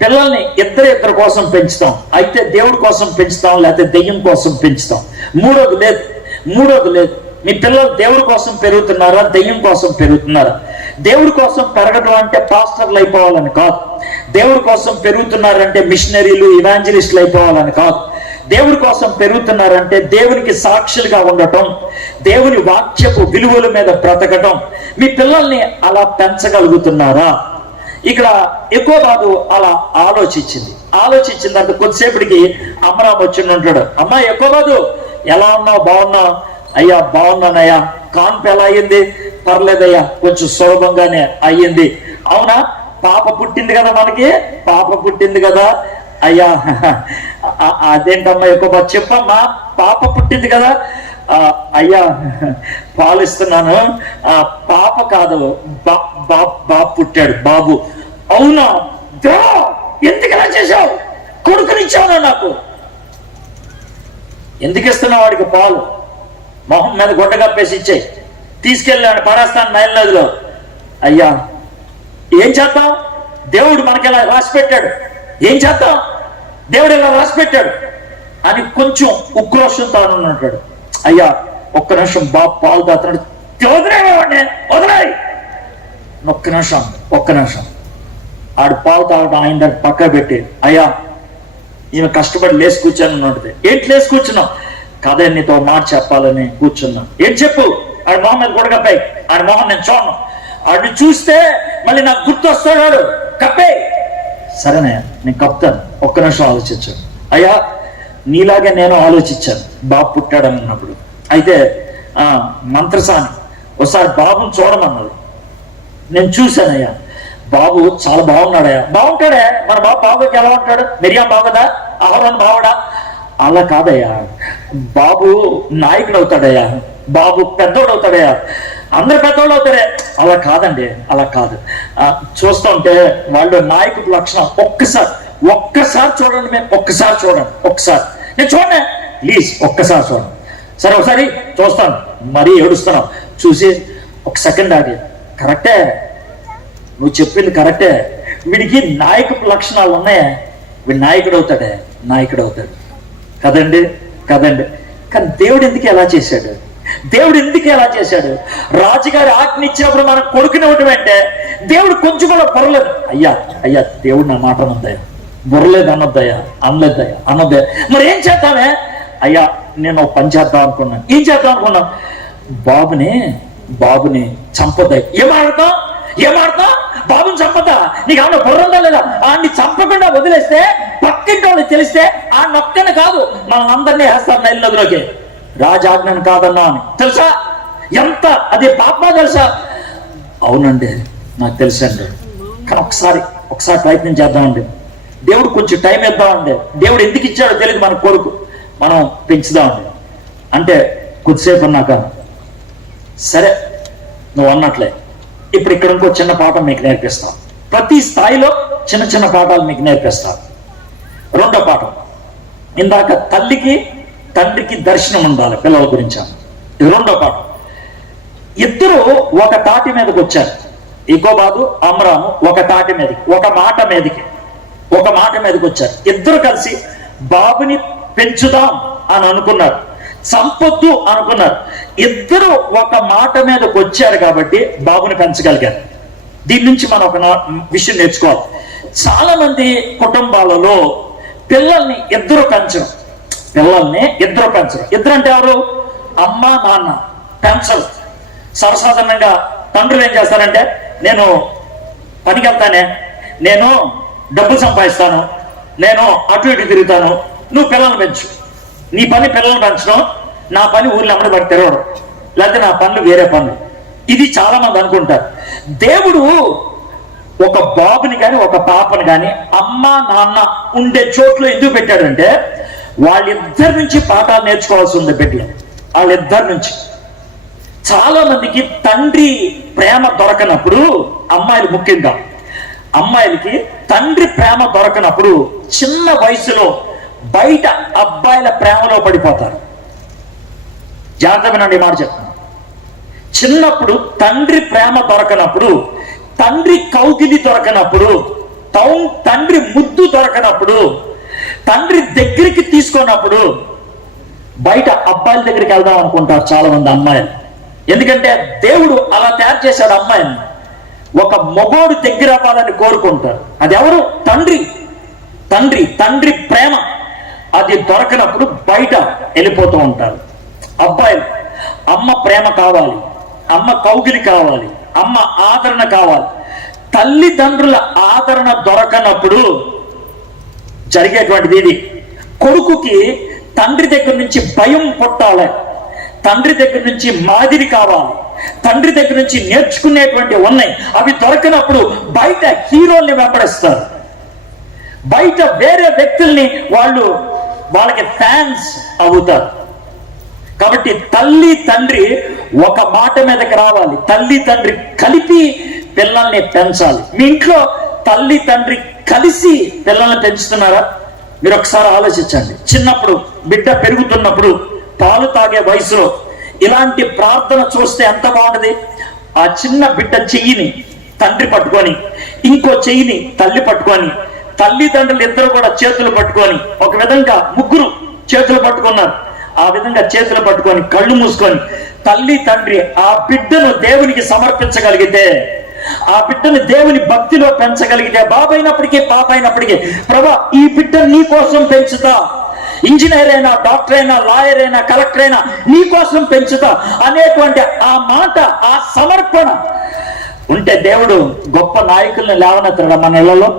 పిల్లల్ని? ఇద్దరు కోసం పెంచుతాం. అయితే దేవుడి కోసం పెంచుతాం, లేకపోతే దెయ్యం కోసం పెంచుతాం. మూడోది లేదు. మీ పిల్లలు దేవుడి కోసం పెరుగుతున్నారా, దెయ్యం కోసం పెరుగుతున్నారా? దేవుడి కోసం పెరగడం అంటే పాస్టర్లు అయిపోవాలని కాదు. దేవుడి కోసం పెరుగుతున్నారంటే మిషనరీలు, ఇవాంజలిస్టులు అయిపోవాలని కాదు. దేవుడి కోసం పెరుగుతున్నారంటే దేవునికి సాక్షులుగా ఉండటం, దేవుని వాక్యపు విలువల మీద బ్రతకటం. మీ పిల్లల్ని అలా పెంచగలుగుతున్నారా? ఇక్కడ యాకోబు అలా ఆలోచించింది అంటే కొద్దిసేపటికి అమ్రాం వచ్చి ఉంటాడు. అమ్మా యాకోబు, ఎలా ఉన్నావు? బాగున్నావు? అయ్యా బాగున్నానయ్యా. కాన్పు ఎలా అయ్యింది? పర్లేదయ్యా, కొంచెం సులభంగానే అయ్యింది. అవునా? పాప పుట్టింది కదా, మనకి పాప పుట్టింది కదా. అయ్యా అదేంటమ్మా యాకోబు, చెప్పమ్మా, పాప పుట్టింది కదా. అయ్యా పాలిస్తున్నాను. పాప కాదు, బాబు పుట్టాడు, బాబు. అవునా? ఎందుకు ఎలా చేశావు? కొడుకునిచ్చావు నాకు. ఎందుకు ఇస్తున్నావు వాడికి పాలు? మొహం మీద గుడ్డ కప్పేసి ఇచ్చాయి. తీసుకెళ్ళాడు, పడేస్తాను నైల్ నదిలో. అయ్యా ఏం చేద్దాం? దేవుడు మనకి ఎలా రాసి పెట్టాడు. ఏం చేద్దాం? దేవుడు ఎలా రాసి పెట్టాడు అని కొంచెం ఉక్రోషంతో ఉంటాడు. అయ్యా ఒక్క నిమిషం, బాబు పాలు తాతున్నాడు, వదిలేయ్. ఒక్క నిమిషం ఆడు పాలు తాగడం ఆయన దగ్గర పక్క పెట్టి, అయ్యా ఈమె కష్టపడి లేచి కూర్చొని ఉన్నది. ఏంటి లేచి కూర్చున్నావు? కదే నీతో మాట చెప్పాలని కూర్చున్నా. ఏం చెప్పు? ఆడి మొహం మీద కూడా కప్పాయి. ఆడి మొహం నేను చూడను. ఆడిని చూస్తే మళ్ళీ నాకు గుర్తు వస్తాడు. కప్పే. సరేనే, నేను కప్తాను. ఒక్క నిమిషం ఆలోచించాను. అయ్యా నీలాగే నేను ఆలోచించాను బాబు పుట్టాడని అన్నప్పుడు. అయితే మంత్రసాని ఒకసారి బాబుని చూడమన్నది. నేను చూశానయ్యా, బాబు చాలా బాగున్నాడయ్యా. బాగుంటాడే, మన బాబుకి ఎలా ఉంటాడు? మిరియాం బాగుదా? అహరోన్ బావుడా? అలా కాదయ్యా, బాబు నాయకుడు అవుతాడయ్యా, బాబు పెద్దోడు అవుతాడయ్యా, అందరు పెద్దోళ్ళు అవుతారే. అలా కాదండి, అలా కాదు. చూస్తుంటే వాళ్ళు నాయకుడి లక్షణం. ఒక్కసారి చూడండి, మేము ఒక్కసారి నేను చూడండి ప్లీజ్, ఒక్కసారి చూడండి. సరే ఒకసారి చూస్తాను. మరీ ఏడుస్తున్నావు. చూసి ఒక సెకండ్ ఆగి, కరెక్టే, నువ్వు చెప్పింది కరెక్టే, వీడికి నాయకుడి లక్షణాలు ఉన్నాయా, వీడు నాయకుడు అవుతాడు కదండి. కానీ దేవుడు ఎందుకు ఎలా చేశాడు? రాజుగారి ఆజ్ఞ ఇచ్చినప్పుడు మనం కొడుకునివ్వటం అంటే దేవుడు కొంచెం కూడా పొరలేదు. అయ్యా దేవుడు నా మాట అనొద్దయ్యా, బుర్రలేదు అనొద్దయ్యా, అనొద్దయ్యా. మరి ఏం చేద్దామే? అయ్యా నేను ఒక పని చేద్దాం అనుకున్నాను. ఏం చేద్దాం అనుకున్నాం? బాబుని చంపొద్దయ్యా. ఏమాడతాం? బాబుని చంపదా? నీకు ఏమన్నా బుర్రందా లేదా? ఆడిని చంపకుండా వదిలేస్తే పక్కింటి వాళ్ళకి తెలిస్తే ఆ నొక్కని కాదు మనందరినీ వేస్తారు నైల్ నదిలోకి. రాజాజ్ఞను కాదన్నా అని తెలుసా? ఎంత అది పాపమా తెలుసా? అవునండి నాకు తెలుసండి. కానీ ఒకసారి ప్రయత్నం చేద్దామండి. దేవుడు కొంచెం టైం ఇద్దామండి. దేవుడు ఎందుకు ఇచ్చాడో తెలియదు మన కొడుకు, మనం పెంచుదామండి అంటే కొద్దిసేపు అన్నాక సరే నువ్వు అన్నట్లే. ఇప్పుడు ఇక్కడ ఇంకో చిన్న పాఠం మీకు నేర్పిస్తాను. ప్రతి స్థాయిలో చిన్న పాఠాలు మీకు నేర్పిస్తాను. రెండో పాఠం, ఇందాక తల్లికి తండ్రికి దర్శనం ఉండాలి పిల్లల గురించి. ఇది రెండో పాఠం. ఇద్దరు ఒక తాటి మీదకి వచ్చారు. యాకోబు అమ్రాము ఒక తాటి మీదకి, ఒక మాట మీదకి వచ్చారు. ఇద్దరు కలిసి బాబుని పెంచుదాం అని అనుకున్నారు, చంపొద్దు అనుకున్నారు. ఇద్దరు ఒక మాట మీదకి వచ్చారు కాబట్టి బాబుని పెంచగలిగారు. దీని నుంచి మనం ఒక విషయం నేర్చుకోవాలి. చాలా మంది కుటుంబాలలో పిల్లల్ని ఇద్దరు పెంచరు. ఇద్దరు అంటే ఎవరు? అమ్మ నాన్న పెంచరు. సర్వసాధారణంగా తండ్రులు ఏం చేస్తారంటే, నేను పనికి వెళ్తానే, నేను డబ్బులు సంపాదిస్తాను, నేను అటు ఇటు తిరుగుతాను, నువ్వు పిల్లల్ని పెంచు. నీ పని పిల్లల్ని పెంచడం, నా పని ఊర్లో అమ్మడి పడి తిరగడం, లేకపోతే నా పనులు వేరే పనులు. ఇది చాలా మంది అనుకుంటారు. దేవుడు ఒక బాబుని కానీ ఒక పాపని కానీ అమ్మ నాన్న ఉండే చోట్ల ఎందుకు పెట్టాడంటే వాళ్ళిద్దరి నుంచి పాఠాలు నేర్చుకోవాల్సి ఉంది బిడ్డలు. వాళ్ళిద్దరి నుంచి. చాలా మందికి తండ్రి ప్రేమ దొరకనప్పుడు, అమ్మాయిలు ముఖ్యంగా అమ్మాయిలకి తండ్రి ప్రేమ దొరకనప్పుడు చిన్న వయసులో బయట అబ్బాయిల ప్రేమలో పడిపోతారు. జాగ్రత్తగా మాట చెప్తాను. చిన్నప్పుడు తండ్రి ప్రేమ దొరకనప్పుడు, తండ్రి కౌగిలి దొరకనప్పుడు, తండ్రి ముద్దు దొరకనప్పుడు, తండ్రి దగ్గరికి తీసుకున్నప్పుడు బయట అబ్బాయిల దగ్గరికి వెళ్దాం అనుకుంటారు చాలా మంది అమ్మాయిలు. ఎందుకంటే దేవుడు అలా తయారు చేశాడు అమ్మాయిని. ఒక మగోడు దగ్గర అవ్వాలని కోరుకుంటారు. అది ఎవరు? తండ్రి. తండ్రి తండ్రి ప్రేమ అది దొరకనప్పుడు బయట వెళ్ళిపోతూ ఉంటారు అబ్బాయిలు. అమ్మ ప్రేమ కావాలి, అమ్మ కౌగిలి కావాలి, అమ్మ ఆదరణ కావాలి. తల్లిదండ్రుల ఆదరణ దొరకనప్పుడు జరిగేటువంటిది ఇది. కొడుకుకి తండ్రి దగ్గర నుంచి భయం పుట్టాలి, తండ్రి దగ్గర నుంచి మాదిరి కావాలి, తండ్రి దగ్గర నుంచి నేర్చుకునేటువంటి ఉన్నాయి. అవి దొరకనప్పుడు బయట హీరోల్ని వెంబడిస్తారు, బయట వేరే వ్యక్తుల్ని వాళ్ళకి ఫ్యాన్స్ అవుతారు. కాబట్టి తల్లి తండ్రి ఒక మాట మీదకి రావాలి. తల్లి తండ్రి కలిపి పిల్లల్ని పెంచాలి. మీ ఇంట్లో తల్లి తండ్రి కలిసి పిల్లల్ని పెంచుతున్నారా? మీరు ఒకసారి ఆలోచించండి. చిన్నప్పుడు బిడ్డ పెరుగుతున్నప్పుడు పాలు తాగే వయసులో ఇలాంటి ప్రార్థన చూస్తే ఎంత బాగుంటది. ఆ చిన్న బిడ్డ చెయ్యిని తండ్రి పట్టుకొని, ఇంకో చెయ్యిని తల్లి పట్టుకొని, తల్లిదండ్రులు ఇద్దరు కూడా చేతులు పట్టుకొని, ఒక విధంగా ముగ్గురు చేతులు పట్టుకున్నారు. ఆ విధంగా చేతులు పట్టుకొని కళ్ళు మూసుకొని తల్లి తండ్రి ఆ బిడ్డను దేవునికి సమర్పించగలిగితే, ఆ బిడ్డను దేవుని భక్తిలో పెంచగలిగితే, బాబైనప్పటికీ పాప అయినప్పటికీ, ప్రభా ఈ బిడ్డ నీ కోసం పెంచుతా, ఇంజనీర్ అయినా, డాక్టర్ అయినా, లాయర్ అయినా, కలెక్టర్ అయినా నీ కోసం పెంచుతా అనేటువంటి ఆ మాట, ఆ సమర్పణ ఉంటే దేవుడు గొప్ప నాయకుల్ని లేవనెత్తాడు మన ఇళ్లలో.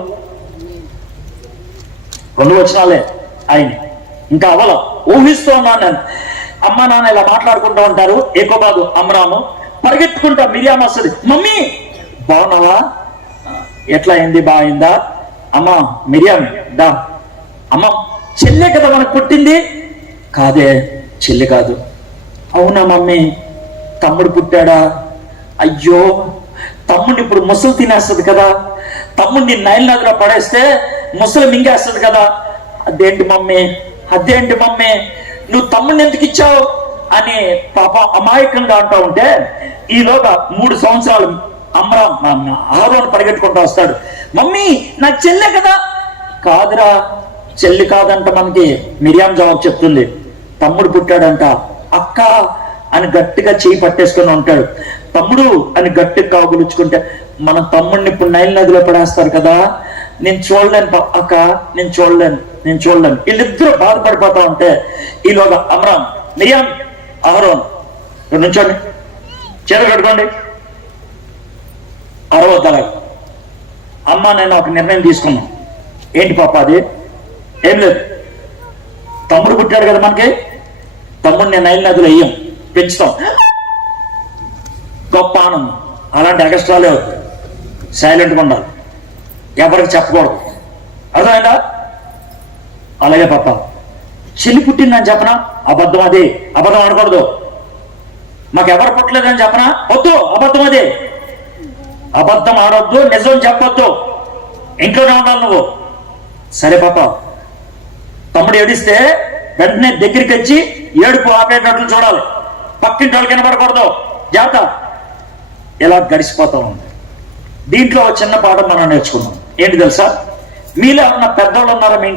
2 వచనాలే ఆయన, ఇంకా అవలం ఊహిస్తూ ఉన్నాను నేను. అమ్మ నాన్న ఇలా మాట్లాడుకుంటూ ఉంటారు. ఏకోబాదు అమ్రాము పరిగెత్తుకుంటా మిరియామ వస్తుంది. మమ్మీ బాగున్నావా? ఎట్లా అయింది? బాగుందా? అమ్మ మిరియాం దా. అమ్మ చెల్లె కదా మనకు పుట్టింది? కాదే, చెల్లి కాదు. అవునా మమ్మీ? తమ్ముడు పుట్టాడా? అయ్యో, తమ్ముడిని ఇప్పుడు ముసలు తినేస్తుంది కదా, తమ్ముడిని నైల్ నదిలో పడేస్తే ముసలు మింగేస్తుంది కదా. అదేంటి మమ్మీ, అదేంటి మమ్మీ, నువ్వు తమ్ముడిని ఎందుకు ఇచ్చావు అని పాప అమాయకంగా అంటూ ఉంటే, ఈలోగా 3 సంవత్సరాలు అహరోను పరిగెట్టుకుంటూ వస్తాడు. మమ్మీ నాకు చెల్లె కదా. కాదురా, చెల్లి కాదంట. మనకి మిరియాం జవాబు చెప్తుంది. తమ్ముడు పుట్టాడంట. అక్క అని గట్టిగా చేయి పట్టేసుకొని ఉంటాడు. తమ్ముడు అని గట్టిగా కాగులుచుకుంటే, మన తమ్ముడిని ఇప్పుడు నైల్ నదిలో పడేస్తారు కదా, నేను చూడలేను అక్క, నేను చూడలేను. వీళ్ళిద్దరూ బాధపడిపోతా ఉంటే ఈలోగా అమ్రాం, మిరియాం, అహరోన్ నుంచోండి, చేతులు కట్టుకోండి, అరవద్దల. అమ్మ నేను ఒక నిర్ణయం తీసుకున్నాను. ఏంటి పాప అది? ఏం లేదు, తమ్ముడు పుట్టాడు కదా మనకి, తమ్ముడిని నైల్ నదిలో వెయ్యం, పెంచుతాం. గొప్ప ఆనందం. అలాంటి ఎక్స్ట్రాలే వద్దు, సైలెంట్గా ఉండాలి, ఎవరికి చెప్పకూడదు. అర్థమైందా? అలాగే పాప చెల్లి పుట్టిందని చెప్పనా? అబద్ధం. అదే అబద్ధం ఆడకూడదు. మాకు ఎవరు పుట్టలేదని చెప్పనా? వద్దు, అబద్ధం. అదే అబద్ధం ఆడొద్దు, నిజం చెప్పొద్దు, ఇంట్లోనే ఉండాలి నువ్వు. సరే పాప, తమ్ముడు ఏడిస్తే వెంటనే దగ్గరికి వచ్చి ఏడుపు ఆపేటట్లు చూడాలి, పక్కింటి వాళ్ళకి వినపడకూడదు, జాగ్రత్త. ఇలా గడిచిపోతూ ఉంది. దీంట్లో చిన్న పాఠం మనం నేర్చుకున్నాం. ఏంటి తెలుసా? మీలో ఎవరన్నా పెద్దోళ్ళు ఉన్నారా? మీ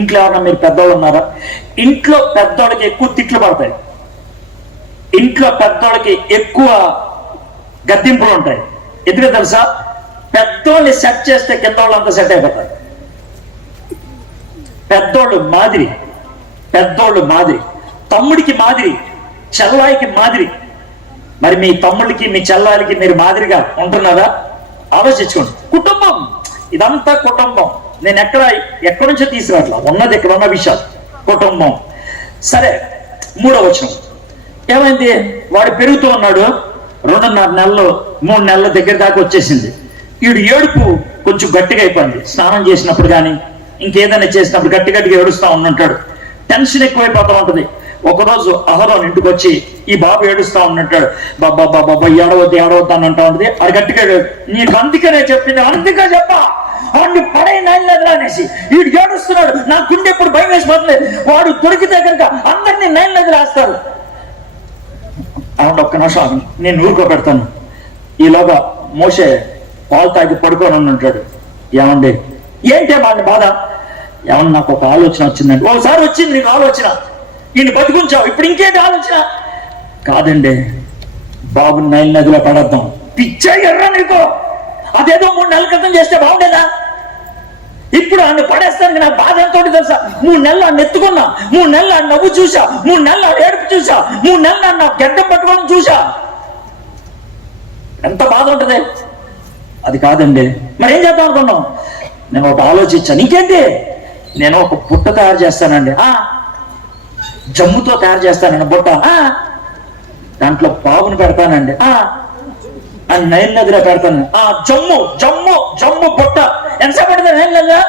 ఇంట్లో ఎవరన్నా మీరు పెద్దోళ్ళు ఉన్నారా? ఇంట్లో పెద్దోళ్ళకి ఎక్కువ తిట్లు పడతాయి, ఇంట్లో పెద్దోళ్ళకి ఎక్కువ గద్దింపులు ఉంటాయి. ఎందుకు తెలుసా? పెద్దోళ్ళని సెట్ చేస్తే కింద వాళ్ళంతా సెట్ అయిపోతారు. పెద్దోళ్ళు మాదిరి, తమ్ముడికి మాదిరి, చెల్లాయికి మాదిరి. మరి మీ తమ్ముడికి మీ చెల్లాయికి మీరు మాదిరిగా ఉంటున్నారా? ఆలోచించుకోండి. కుటుంబం, ఇదంతా కుటుంబం. నేను ఎక్కడి నుంచో తీసుకురాట్లా, ఉన్నది ఇక్కడ ఉన్న విషయాలు, కుటుంబం. సరే, 3వ వచనం ఏమైంది? వాడు పెరుగుతూ ఉన్నాడు. 2.5 నెలలు 3 నెలల దగ్గర దాకా వచ్చేసింది. వీడు ఏడుపు కొంచెం గట్టిగా అయిపోయింది. స్నానం చేసినప్పుడు కానీ ఇంకేదైనా చేసినప్పుడు గట్టిగా ఏడుస్తూ ఉంటాడు. టెన్షన్ ఎక్కువైపోతూ ఉంటుంది. ఒకరోజు అహరోన్ ఇంటికి వచ్చి ఈ బాబు ఏడుస్తా ఉన్నట్టాడు. బాబా ఏడవద్దు అని అంటా ఉంటుంది. అది గట్టిగా నీకు అందుకనే చెప్పింది, అందుకే చెప్పా వాడిని పడే నైన్లేదు అనేసి. వీడు ఏడుస్తున్నాడు, నా గుండె ఎప్పుడు భయం వేసిపోతుంది. వాడు దొరికితే కనుక అందరినీ నైన్లేదు రాస్తారు. అవును ఒక్క నిమిషం ఆగండి, నేను ఊరుకోబెడతాను. ఈలోగా మోషే పాలు తాగి పడుకోని ఉంటాడు. ఏమండి ఏంటే వాళ్ళ బాధ? ఏమన్నా నాకు ఒక ఆలోచన వచ్చిందండి. ఓసారి వచ్చింది నీకు ఆలోచన, ఈయన బతికుంచావు, ఇప్పుడు ఇంకేంటి ఆలోచన? కాదండి, బాబుని నైల్ నదిలో పడద్దాం. పిచ్చా ఎర్రా నీకు? అదేదో 3 నెలల క్రితం చేస్తే బాగుండేదా? ఇప్పుడు ఆయన పడేస్తానికి నాకు బాధ ఎంతో తెలుసా? 3 నెలలు ఆయన ఎత్తుకున్నా, 3 నెలలు ఆయన నవ్వు చూసా, 3 నెలలు ఆయన ఏడుపు చూసా, 3 నెలలు ఆయన గడ్డం పట్టుకోవడం చూసా. ఎంత బాధ ఉంటది? అది కాదండి, మరి ఏం చేద్దాం అనుకున్నాం? నేను ఒక ఆలోచించాను. ఇంకేంటి, నేను ఒక బుట్ట తయారు చేస్తానండి. జమ్ముతో తయారు చేస్తానండి బుట్ట. దాంట్లో బాబుని పెడతానండి. నైల్ నదిలో పెడతాను. జమ్ము జమ్ము జమ్ము బుట్ట ఎంతసేపు పడుతుంది? నైల్ నదిలో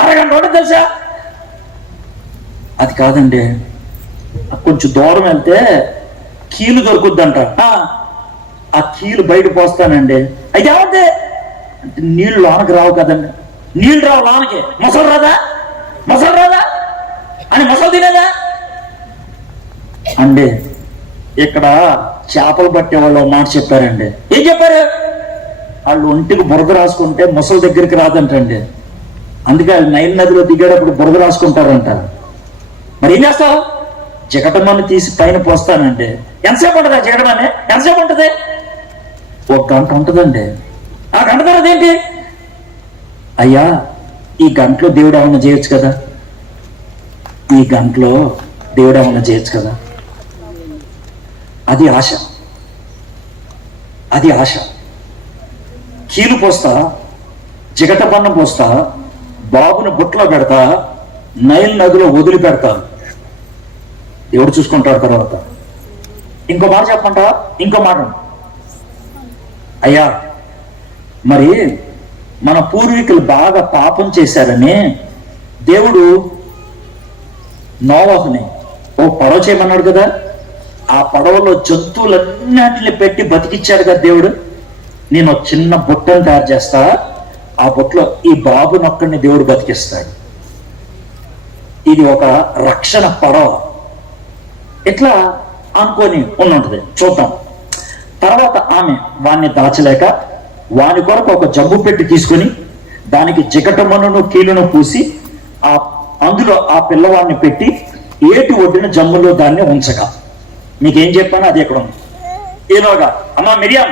1 గంట ఉంటుంది తెలుసా? అది కాదండి, కొంచెం దూరం వెళ్తే కీలు దొరుకుద్దంట. ఆ కీలు బయట పోస్తానండి. అయితే ఏమంటే అంటే నీళ్ళు లోనకి రావు కదండి. నీళ్ళు రావు లోనకి. మొసలు రాదా? మొసలు రాదా అని మొసలు తినేదా అండి? ఇక్కడ చేపలు పట్టే వాళ్ళు మాట చెప్పారండి. ఏం చెప్పారు? వాళ్ళు ఒంటికి బురద రాసుకుంటే ముసలి దగ్గరికి రాదంటండి. అందుకే వాళ్ళు నైల్ నదిలో దిగేటప్పుడు బురద రాసుకుంటారంట. మరి ఏం చేస్తావు? జగటమ్మని తీసి పైన పోస్తానండి. ఎంతసేపు ఉంటుంది ఆ జగటమని? ఎంతసేపు ఉంటుంది? 1 గంట ఉంటుందండి. ఆ గంట తర్వాత ఏంటి? అయ్యా ఈ గంటలో దేవుడు ఏమన్నా చేయొచ్చు కదా, ఈ గంటలో దేవుడు ఏమన్నా చేయొచ్చు కదా. అది ఆశ, అది ఆశ. కీలు పోస్తా, జిగట పన్ను పోస్తా, బాబుని బుట్టలో పెడతా, నైల్ నదిలో వదిలి పెడతా. దేవుడు చూసుకుంటాడు తర్వాత. ఇంకో మాట చెప్పంటా? ఇంకో మాట. అయ్యా మరి మన పూర్వీకులు బాగా పాపం చేశారని దేవుడు నోవహుని పడవ చేయమన్నాడు కదా. ఆ పడవలో జంతువులన్నిటిని పెట్టి బతికిచ్చాడు కదా దేవుడు. నేను ఒక చిన్న బుట్టను తయారు చేస్తా, ఆ బుట్టలో ఈ బాబునొక్కడిని దేవుడు బతికిస్తాడు. ఇది ఒక రక్షణ పడవ. ఇట్లా అనుకొని ఉన్నది. చూద్దాం. తర్వాత ఆమె వాణ్ణి దాచలేక వాని కొరకు ఒక జబ్బు పెట్టి తీసుకుని దానికి జిగటమన్నును కీలును పూసి అందులో ఆ పిల్లవాడిని పెట్టి ఏటి ఒడ్డిన జమ్ములో దాన్ని ఉంచగా. మీకేం చెప్పాను అది ఎక్కడ ఉంది. ఈలోగా అమ్మ మిరియాం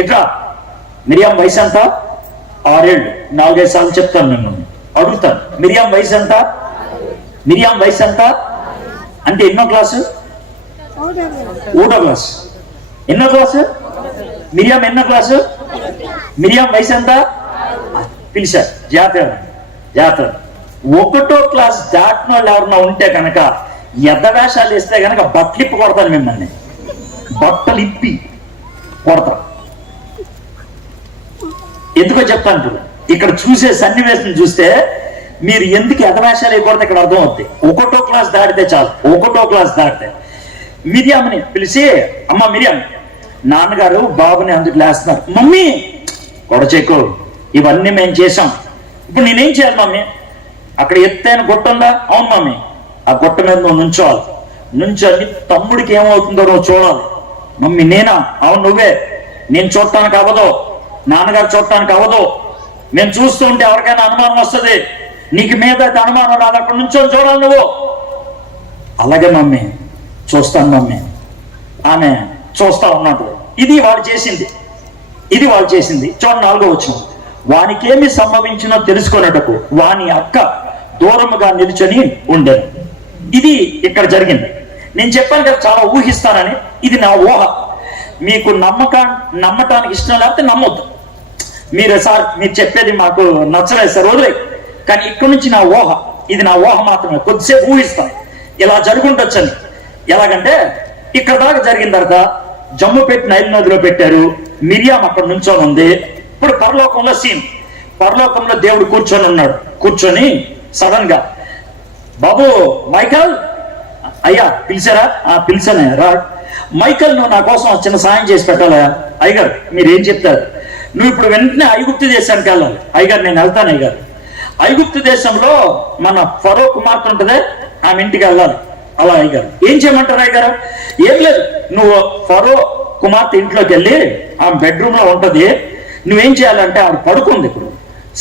ఇట్లా. మిరియాం వయసు ఎంత? 6 ఏళ్ళు. 4-5 సార్లు చెప్తాను, నన్ను అడుగుతాను. మిరియాం వయసు ఎంత? మిరియాం వయసు ఎంత అంటే ఎన్నో క్లాసు? 1వ క్లాసు. ఎన్నో క్లాసు? మిరియాం ఎన్నో క్లాసు? మిరియాం వయసు ఎంత? పిలిచారు. జాతర 1వ క్లాస్ దాటిన వాళ్ళు ఎవరన్నా ఉంటే కనుక ఎద్దవేషాలు వేస్తే కనుక బట్టలిప్పి కొడతాను మిమ్మల్ని. బట్టలు ఇప్పి కొడతాను. ఎందుకో చెప్తాను. ఇప్పుడు ఇక్కడ చూసే సన్నివేశం చూస్తే మీరు ఎందుకు ఎదవేషాలు వేయకూడదు ఇక్కడ అర్థం అవుతుంది. 1వ క్లాస్ దాటితే చాలు. 1వ క్లాస్ దాటితే మిరియామని పిలిచి, అమ్మ మిరియాం, నాన్నగారు బాబుని అందుకు లేస్తున్నారు. మమ్మీ కొడచేకు, ఇవన్నీ మేము చేసాం, ఇప్పుడు నేనేం చేయాలి మమ్మీ? అక్కడ ఎత్తైన గుట్ట ఉందా? అవును మమ్మీ. ఆ గుట్ట మీద నువ్వు నుంచోవాలి. నుంచొని తమ్ముడికి ఏమవుతుందో నువ్వు చూడాలి. మమ్మీ నేనా? అవును నువ్వే. నేను చూడటానికి అవ్వదు, నాన్నగారు చూడటానికి అవ్వదు. నేను చూస్తూ ఉంటే ఎవరికైనా అనుమానం వస్తుంది. నీకు మీద అనుమానం రాదు, అక్కడ నుంచొని చూడాలి నువ్వు. అలాగే మమ్మీ, చూస్తాను మమ్మీ. ఆమె చూస్తా ఉన్నట్టు. ఇది వాళ్ళు చేసింది. చూడండి 4వ వచనం. వానికేమి సంభవించినో తెలుసుకున్నటకు వాని అక్క దూరముగా నిలుచొని ఉండేది. ఇది ఇక్కడ జరిగింది. నేను చెప్పాను కదా చాలా ఊహిస్తానని. ఇది నా ఊహ. మీకు నమ్మటానికి ఇష్టం లేకపోతే నమ్మొద్దు. మీరు సార్ మీరు చెప్పేది మాకు నచ్చలేదు సార్ వదిలే. కానీ ఇక్కడ నుంచి నా ఊహ, ఇది నా ఊహ మాత్రమే. కొద్దిసేపు ఊహిస్తాను ఇలా జరుగుంటొచ్చని. ఎలాగంటే ఇక్కడ దాకా జరిగిన తర్వాత జమ్ము పెట్టి నైల్ నదిలో పెట్టారు. మిరియాం అక్కడ నుంచొని ఉంది. ఇప్పుడు పరలోకంలో సీన్. పరలోకంలో దేవుడు కూర్చొని ఉన్నాడు. కూర్చొని సడన్ గా, బాబు మైకల్, అయ్యా పిలిచారా? పిలిచానే రా. మైకల్ నువ్వు నా కోసం చిన్న సాయం చేసి పెట్టాలా? అయ్యగారు మీరేం చెప్తారు? నువ్వు ఇప్పుడు వెంటనే ఐగుప్తు దేశానికి వెళ్ళాలి. అయ్యగారు నేను వెళ్తాను అయ్యగారు. ఐగుప్తు దేశంలో మన ఫరో కుమార్తె ఉంటుందే, ఆమె ఇంటికి వెళ్ళాలి. అలా అయ్యగారు ఏం చేయమంటారు అయ్యగారు? ఏం లేదు, నువ్వు ఫరో కుమార్తె ఇంట్లోకి వెళ్ళి ఆ బెడ్రూమ్ లో ఉంటది, నువ్వేం చేయాలంటే ఆవిడ పడుకుంది, ఇప్పుడు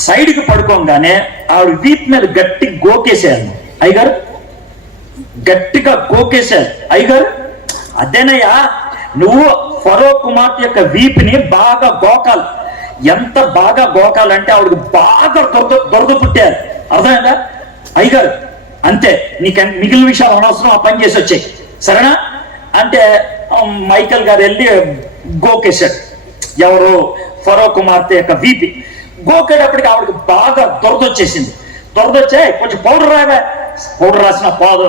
సైడ్కి పడుకోగానే ఆవిడ వీప్ మీద గట్టి గోకేసేయాలి అయ్యగారు, గట్టిగా గోకేశారు అయ్యగారు. అదేనయ్యా, నువ్వు ఫరో కుమార్తె యొక్క వీపుని బాగా గోకాలి. ఎంత బాగా గోకాలంటే ఆవిడకి బాగా దొరద పుట్టారు, అర్థమైందా అయ్యగారు? అంతే, నీకు మిగిలిన విషయాలు అనవసరం, ఆ పని చేసి వచ్చాయి సరేనా అంటే మైకల్ గారు వెళ్ళి గోకేశాడు ఎవరు ఫరో కుమార్తె యొక్క వీపి. గోకేటప్పటికి ఆవిడకి బాగా దొరదొచ్చేసింది. దొరదొచ్చే కొంచెం పౌడర్ రావే, పౌడర్ రాసిన పాదు,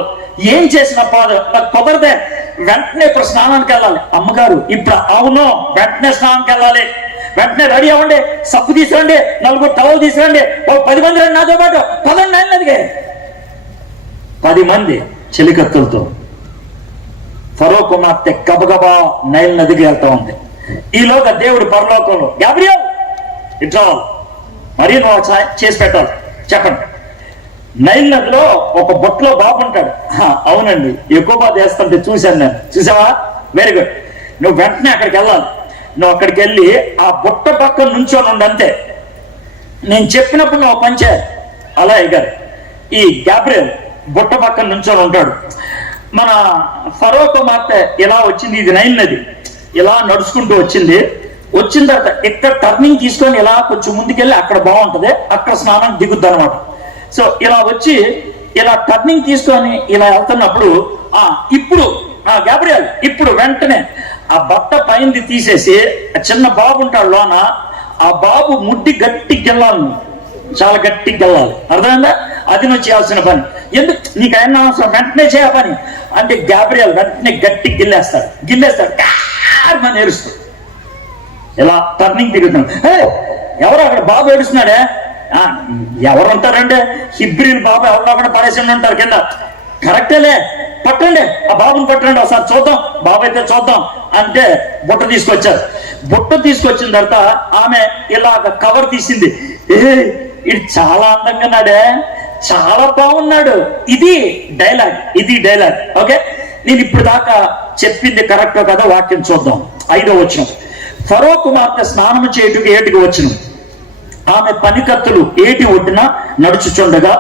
ఏం చేసిన పాదు, నాకు కుదరదే, వెంటనే ఇప్పుడు స్నానానికి వెళ్ళాలి. అమ్మగారు ఇప్పుడు అవును, వెంటనే స్నానానికి వెళ్ళాలి, వెంటనే రెడీ అవ్వండి, సబ్బు తీసుకురండి, 4 టవల్ తీసుకురండి, 10 మంది రండి నాతో పాటు, 10 నదిగా 10 మంది చెలికత్తులతో ఫరో కుమార్తె గబగబా నైల్ నదికి వెళ్తా ఉంది. ఈలోగా దేవుడు పరలోకంలో గాబ్రియల్ ఇట్లా మరి నువ్వు చేసి పెట్టాలి, చెప్పండి. నైల్ నదిలో ఒక బొట్లో బాబు ఉంటాడు. అవునండి, ఎక్కువ బాధ వేస్తుంటే చూశాను నేను, చూసావా? Very good. నువ్వు వెంటనే అక్కడికి వెళ్ళాలి. నువ్వు అక్కడికి వెళ్ళి ఆ బుట్ట పక్కన నుంచొని ఉండి, అంతే, నేను చెప్పినప్పుడు నువ్వు పని చేయాలి. అలా అయ్యారు. ఈ గాబ్రియల్ బుట్ట పక్కన నుంచొని ఉంటాడు. మన ఫరో కుమార్తె ఇలా వచ్చింది, ఇది నైల్ నది, ఇలా నడుచుకుంటూ వచ్చింది. వచ్చిన తర్వాత ఇక్కడ టర్నింగ్ తీసుకొని ఇలా కొంచెం ముందుకెళ్ళి అక్కడ బాగుంటది, అక్కడ స్నానం దిగుద్ది అనమాట. సో ఇలా వచ్చి ఇలా టర్నింగ్ తీసుకొని ఇలా వెళ్తున్నప్పుడు ఇప్పుడు గాబ్రియల్ ఇప్పుడు వెంటనే ఆ బట్ట పైంది తీసేసి చిన్న బాబు ఉంటాడు లోన, ఆ బాబు ముడ్డి గట్టి గెల్లాలి, చాలా గట్టి గెల్లాలి, అర్థమైందా? అది నువ్వు చేయాల్సిన పని. ఎందుకు నీకు అయినా అవసరం, వెంటనే చేయ పని అంటే గాబ్రియల్ వెంటనే గట్టి గిల్లేస్తాడు అని ఏడుస్తాడు. ఇలా టర్నింగ్ తిరుగుతున్నాడు. ఎవరు అక్కడ బాబు ఏడుస్తున్నాడే? ఎవరు ఉంటారంటే హిబ్రీల్ బాబు ఎవరో కూడా పడేసి ఉంటారు కింద. కరెక్టేలే, పట్టండి ఆ బాబుని పట్టండి, ఒకసారి చూద్దాం, బాబు అయితే చూద్దాం అంటే బుట్ట తీసుకొచ్చారు. బుట్ట తీసుకొచ్చిన తర్వాత ఆమె ఇలాగ కవర్ తీసింది. ఇది చాలా అందంగా ఉన్నాడే, చాలా బాగున్నాడు. ఇది డైలాగ్. ఓకే, నేను ఇప్పుడు దాకా చెప్పింది కరెక్ట్ కదా? వాక్యం చూద్దాం. 5వ వచనం. ఫరో కుమార్తె స్నానం చేయుటకు ఏటికి వచ్చును. ఆమె పనికత్తులు ఏటి ఒడ్డున నడుచుచుండగా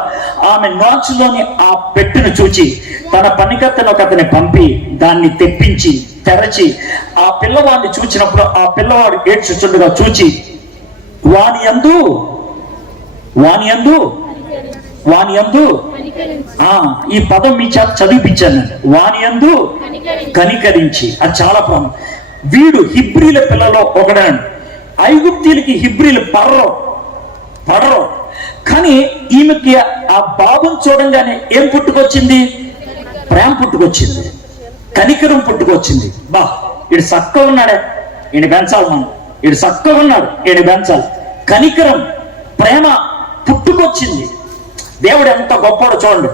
ఆమె నాచులోని ఆ పెట్టెను చూచి తన పనికత్తెను ఒకతని పంపి దాన్ని తెప్పించి తెరచి ఆ పిల్లవాడిని చూచినప్పుడు ఆ పిల్లవాడు ఏడ్చుచుండగా చూచి వాని యందు ఈ పదం మీ చేత చదివిపించాను. వాని యందు కనికరించి, అది చాలా ప్రాణం. వీడు హిబ్రీల పిల్లలో ఒకడాను. ఐగుప్తీలకి హిబ్రీలు పడరు, కానీ ఈమెకి ఆ బాబుని చూడంగానే ఏం పుట్టుకొచ్చింది? ప్రేమ పుట్టుకొచ్చింది, కనికరం పుట్టుకొచ్చింది. బా, ఈడు చక్కగా ఉన్నాడే, ఈయన పెంచాలి మనం, ఈడు చక్కగా ఉన్నాడు, ఈయన పెంచాలి. కనికరం, ప్రేమ పుట్టుకొచ్చింది. దేవుడు ఎంత గొప్పవాడో చూడండి.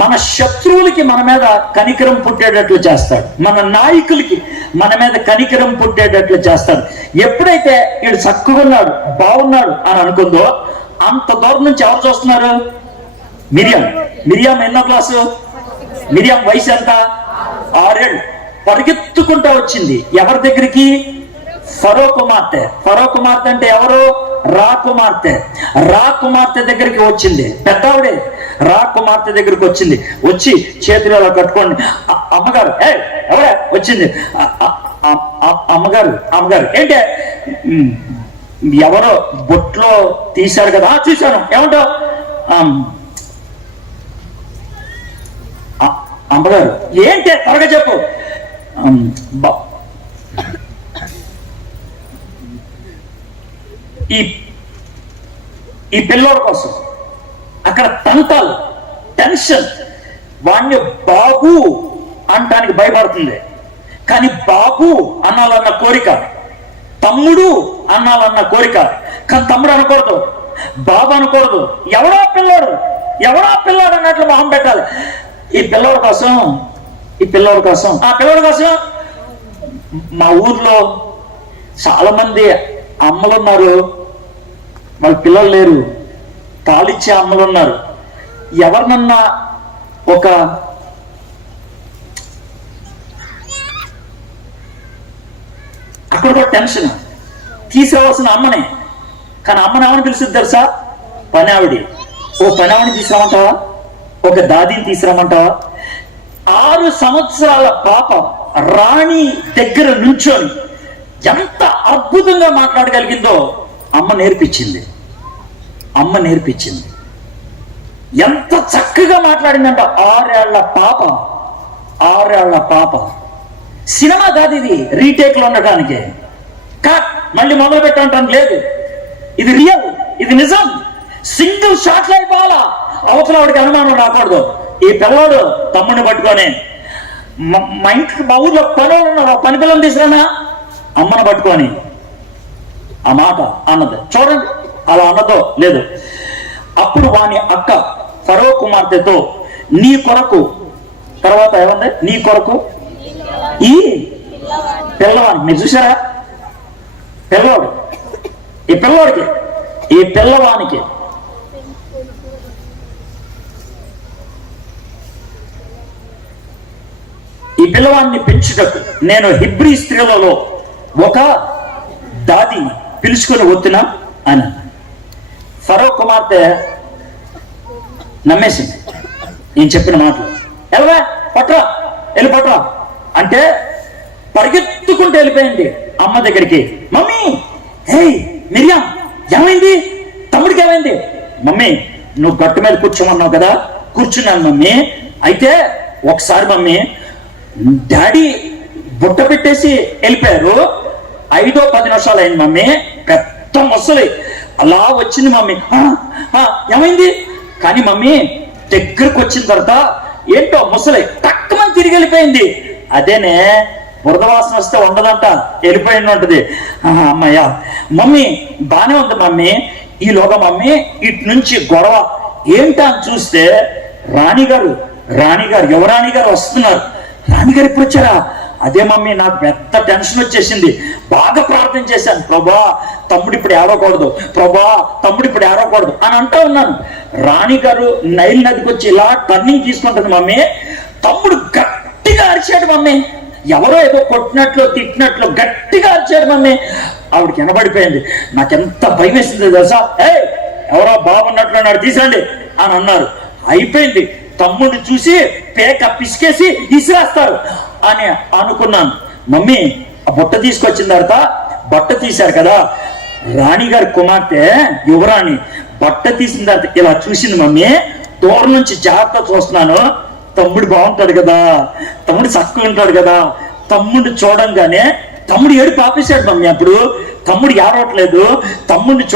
మన శత్రువులకి మన మీద కనికరం పుట్టేటట్లు చేస్తాడు, మన నాయకులకి మన మీద కనికరం పుట్టేటట్లు చేస్తాడు. ఎప్పుడైతే వీడు చక్కగా ఉన్నాడు, బాగున్నాడు అని అనుకుందో అంత దూరం నుంచి ఎవరు చూస్తున్నారు? మిరియాం ఎన్నో క్లాసు? మిరియాం వయసు ఎంత? 6 ఏళ్ళు. పరిగెత్తుకుంటా వచ్చింది ఎవరి దగ్గరికి? ఫరో కుమార్తె అంటే ఎవరు? రా కుమార్తె దగ్గరికి వచ్చింది. పెద్దవిడే రా కుమార్తె దగ్గరికి వచ్చింది. వచ్చి చేతులు అలా కట్టుకోండి. అమ్మగారు ఎవరే వచ్చింది? అమ్మగారు ఏంటే ఎవరో బొట్లో తీశారు కదా? చూశాను. ఏమంటావు? అమ్మగారు ఏంటే త్వరగా చెప్పు. ఈ పిల్లోడి కోసం అక్కడ తంటాలు, టెన్షన్. వాణ్ణి బాబు అంటానికి భయపడుతుంది, కానీ బాబు అనాలన్న కోరిక, తమ్ముడు అనాలన్న కోరిక, కానీ తమ్ముడు అనకూడదు, బాబు అనకూడదు. ఎవరో పిల్లోడు అన్నట్లు మొహం పెట్టాలి. ఈ పిల్లోడి కోసం మా ఊర్లో చాలా మంది అమ్మలు ఉన్నారు, వాళ్ళ పిల్లలు లేరు, తాళిచ్చే అమ్మలు ఉన్నారు. ఎవరినన్నా ఒక ఇక్కడ కూడా టెన్షన్. తీసుకురావాల్సిన అమ్మనే, కానీ అమ్మని ఏమని పిలుస్తుంది తెలుసా? పని ఆవిడి. ఓ పని ఆవిడని తీసుకురామంటావా? ఒక దాదిని తీసుకురామంటావా? 6 సంవత్సరాల పాప రాణి దగ్గర నుంచొని ఎంత అద్భుతంగా మాట్లాడగలిగిందో అమ్మ నేర్పించింది. అమ్మ నేర్పించింది. ఎంత చక్కగా మాట్లాడిందంట. 6 ఏళ్ల పాప, 6 ఏళ్ల పాప. సినిమా కాదు ఇది, రీటేక్ లో ఉండటానికి. మళ్ళీ మొదలు పెట్టడం లేదు. ఇది రియల్, ఇది నిజం. సింగిల్ షాట్ లో అయిపోవాలా. అవతల వాడికి అనుమానం రాకూడదు. ఈ పిల్లవాడు తమ్ముడిని పట్టుకొని మా ఇంటికి మా ఊర్లో పని పిల్లలు తీసుకురానా అమ్మను పట్టుకొని ఆ మాట అన్నది. చూడండి అలా అన్నదో లేదు. అప్పుడు వాని అక్క ఫరో కుమార్తెతో నీ కొరకు, తర్వాత ఏమంది? నీ కొరకు ఈ పిల్లవాడిని. మీరు చూసారా? పిల్లవాడు, ఈ పిల్లవాడికి, ఈ పిల్లవానికి ఈ పిల్లవాడిని పెంచుటకు నేను హిబ్రీ స్త్రీలలో ఒక దాదిని పిలుచుకొని వస్తున్నా అని. ఫరో కుమార్తె నమ్మేసింది నేను చెప్పిన మాటలు. ఎలాగా పట్రా, వెళ్ళి పట్రా అంటే పరిగెత్తుకుంటూ వెళ్ళిపోయింది అమ్మ దగ్గరికి. మమ్మీ, హే మిరియాం, ఏమైంది? తమ్ముడికి ఏమైంది? మమ్మీ నువ్వు గట్టు మీద కూర్చోమన్నావు కదా, కూర్చున్నాను మమ్మీ. అయితే ఒకసారి మమ్మీ డాడీ బుట్ట పెట్టేసి వెళ్ళిపోయారు. 5-10 నిమిషాలు అయింది మమ్మీ. పెద్ద ముసలి అలా వచ్చింది మమ్మీ. ఏమైంది? కానీ మమ్మీ దగ్గరకు వచ్చిన తర్వాత ఏంటో ముసలి టక్కుమని తిరిగి వెళ్ళిపోయింది. అదేనే బురద వాసన వస్తే ఉండదంట, వెళ్ళిపోయింది ఉంటుంది. అమ్మయ్యా మమ్మీ బానే ఉంది మమ్మీ. ఈలోగా మమ్మీ ఇటు నుంచి గొడవ ఏంటా అని చూస్తే రాణిగారు యువరాణి గారు వస్తున్నారు. రాణిగారు ఎప్పుడు వచ్చారా? అదే మమ్మీ నాకు పెద్ద టెన్షన్ వచ్చేసింది. బాగా ప్రార్థన చేశాను, ప్రభా తమ్ముడు ఇప్పుడు ఏడవకూడదు, ప్రభా తమ్ముడు ఇప్పుడు ఏడవకూడదు అని అంటూ ఉన్నాను. రాణిగారు నైల్ నదికి వచ్చి ఇలా టర్నింగ్ తీసుకుంటుంది మమ్మీ. తమ్ముడు గట్టిగా అరిచాడు మమ్మీ. ఎవరో ఏదో కొట్టినట్లు తిట్టినట్లు గట్టిగా అరిచాడు మమ్మీ. ఆవిడకి వినబడిపోయింది. నాకెంత భయం వేసింది తెలుసా? ఎవరో బాగున్నట్లు తీసండి అని అన్నారు. అయిపోయింది. తమ్ముడిని చూసి పేక పిసికేసి ఇసిరేస్తారు అని అనుకున్నాను. మమ్మీ ఆ బుట్ట తీసుకొచ్చిన తర్వాత బట్ట తీశారు కదా, రాణిగారి కుమార్తె యువరాణి బట్ట తీసిన తర్వాత ఇలా చూసింది మమ్మీ. దూరం నుంచి జాగ్రత్త చూస్తున్నాను. తమ్ముడు బాగుంటాడు కదా, తమ్ముడు చక్కగా ఉంటాడు కదా. తమ్ముడిని చూడంగానే తమ్ముడు ఏడు పాపేశాడు మమ్మీ. అప్పుడు తమ్ముడు ఏడవట్లేదు. తమ్ముడిని